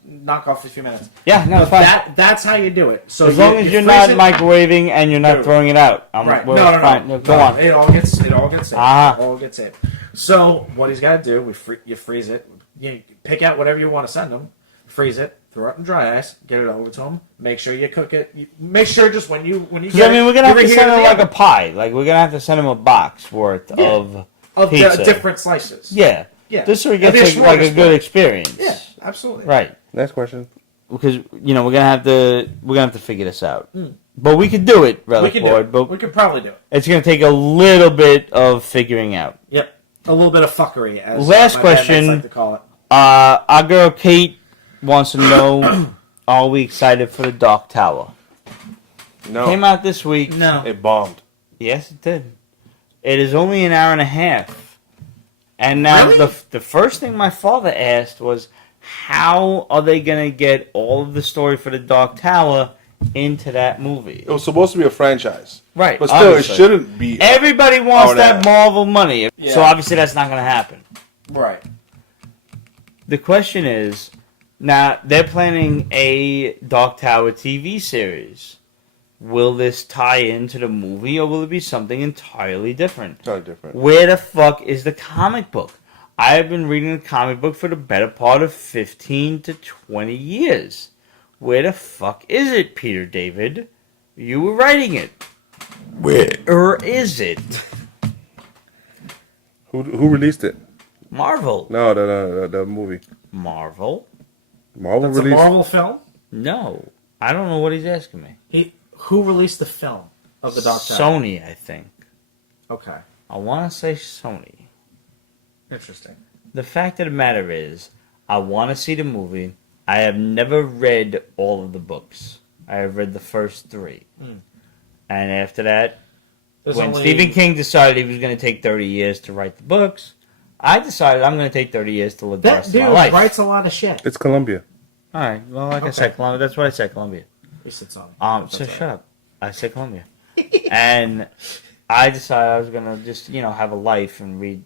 knock off a few minutes. Yeah, no, it's fine. That's how you do it. So as long as you're not microwaving and you're not throwing it out, right? No. Fine. Go on. It all gets saved. Uh-huh. It all gets saved. So what he's got to do, you freeze it. You pick out whatever you want to send him. Freeze it. Throw it in dry ice. Get it over to him. Make sure you cook it. Make sure just when you get we're gonna have to send him like a pie. Like we're gonna have to send him a box worth of pizza. Different slices. Yeah. Yeah. Just so he gets a good experience. Yeah, absolutely. Right. Next question. because we're gonna have to figure this out. But we could do it, Relic Board. But we could probably do it. it's gonna take a little bit of figuring out. Yep, a little bit of fuckery. As Last my question. bandmates like to call it. Our girl Kate wants to know: are we excited for the Dark Tower? No. Came out this week. No. It bombed. Yes, it did. It is only an hour and a half. And now Really? the first thing my father asked was, how are they going to get all of the story for the Dark Tower into that movie? It was supposed to be a franchise. Right. But still, obviously. it shouldn't be. Everybody wants Oh, that no. Marvel money. Yeah. So obviously that's not going to happen. Right. The question is, now they're planning a Dark Tower TV series. Will this tie into the movie, or will it be something entirely different? Totally different. Where the fuck is the comic book? I have been reading the comic book for the better part of 15 to 20 years. Where the fuck is it, Peter David? You were writing it. Where is it? Who released it? Marvel. No, the movie. Marvel? Marvel It's a released. Marvel film. No. I don't know what he's asking me. Who released the film of the Dark Tower? Sony, I think. Okay. I want to say Sony. Interesting. The fact of the matter is, I want to see the movie. I have never read all of the books. I have read the first 3. And after that, when Stephen King decided he was going to take 30 years to write the books, I decided I'm going to take 30 years to live the That rest dude of my life. writes a lot of shit. It's Columbia. All right. Well, like I Okay. said, Columbia. That's what I said, Columbia. He sits on. So shut up. I said Columbia. And I decided I was going to just, have a life and read,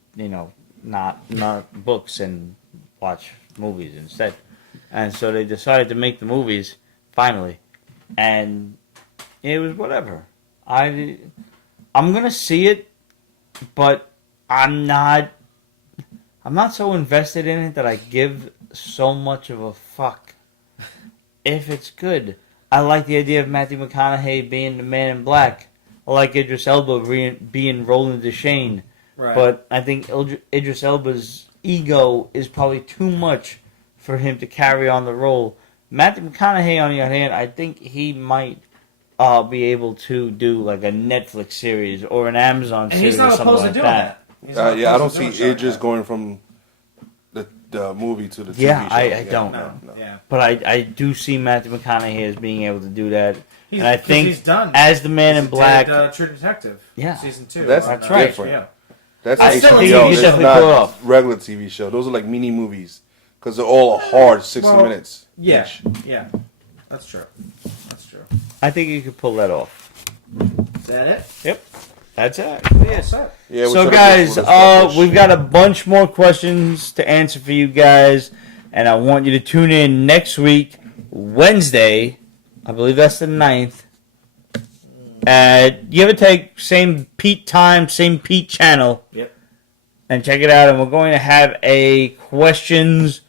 not books and watch movies instead. And so they decided to make the movies, finally. And it was whatever. I'm going to see it, but I'm not so invested in it that I give so much of a fuck if it's good. I like the idea of Matthew McConaughey being the Man in Black. I like Idris Elba being Roland Deschain. Right. But I think Idris Elba's ego is probably too much for him to carry on the role. Matthew McConaughey, on the other hand, I think he might be able to do like a Netflix series or an Amazon And series he's not or something opposed to like doing that. that. He's not Yeah, I don't opposed to see doing shit like Idris that. going from the movie to the TV Yeah, show. I don't. No. Yeah. But I do see Matthew McConaughey as being able to do that. And I 'cause think he's done. as the Man in Black, True Detective. Yeah. Season 2. That's on, right. different. HBO. That's I still HBO. think he It's could definitely pull it not off. regular TV show. Those are like mini movies because they're all hard 60 Well, minutes. Yeah. each. Yeah. That's true. That's true. I think you could pull that off. Is that it? Yep. That's it. Yes, sir. Yeah. So, we're guys, trying to get full we've got a bunch more questions to answer for you guys, and I want you to tune in next week, Wednesday. I believe that's the 9th. Give or take, same Pete time, same Pete channel, Yep. and check it out. And we're going to have a questions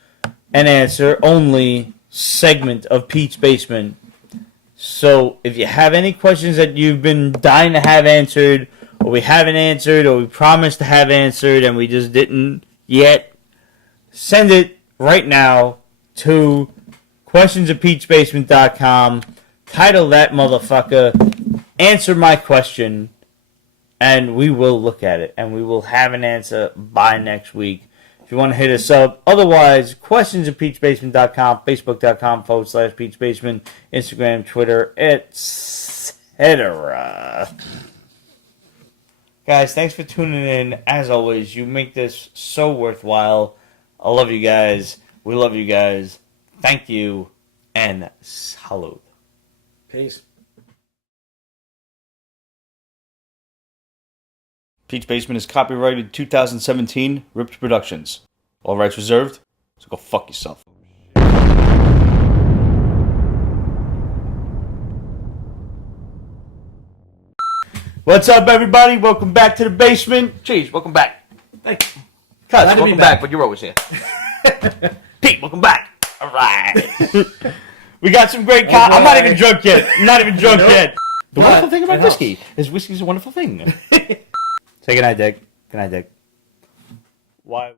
and answer only segment of Pete's Basement. So if you have any questions that you've been dying to have answered, or we haven't answered, or we promised to have answered and we just didn't yet, send it right now to questionsofpeachbasement.com. Title that motherfucker, answer my question, and we will look at it, and we will have an answer by next week. If you want to hit us up, otherwise, questionsofpeachbasement.com, facebook.com/peachbasement, Instagram, Twitter, etc. Guys, thanks for tuning in. As always, you make this so worthwhile. I love you guys. We love you guys. Thank you, and salute. Peace. Pete's Basement is copyrighted 2017, Ripped Productions. All rights reserved, so go fuck yourself. What's up, everybody? Welcome back to the basement. Cheese, welcome back. Thank you. Cuz, Glad to be welcome back. back, but you're always here. Pete, welcome back. All right. We got some great I'm not even drunk yet. I'm not even drunk Nope. yet. The But wonderful thing about it helps. whiskey is whiskey's a wonderful thing. Say goodnight, Dick. Good night, Dick. Why?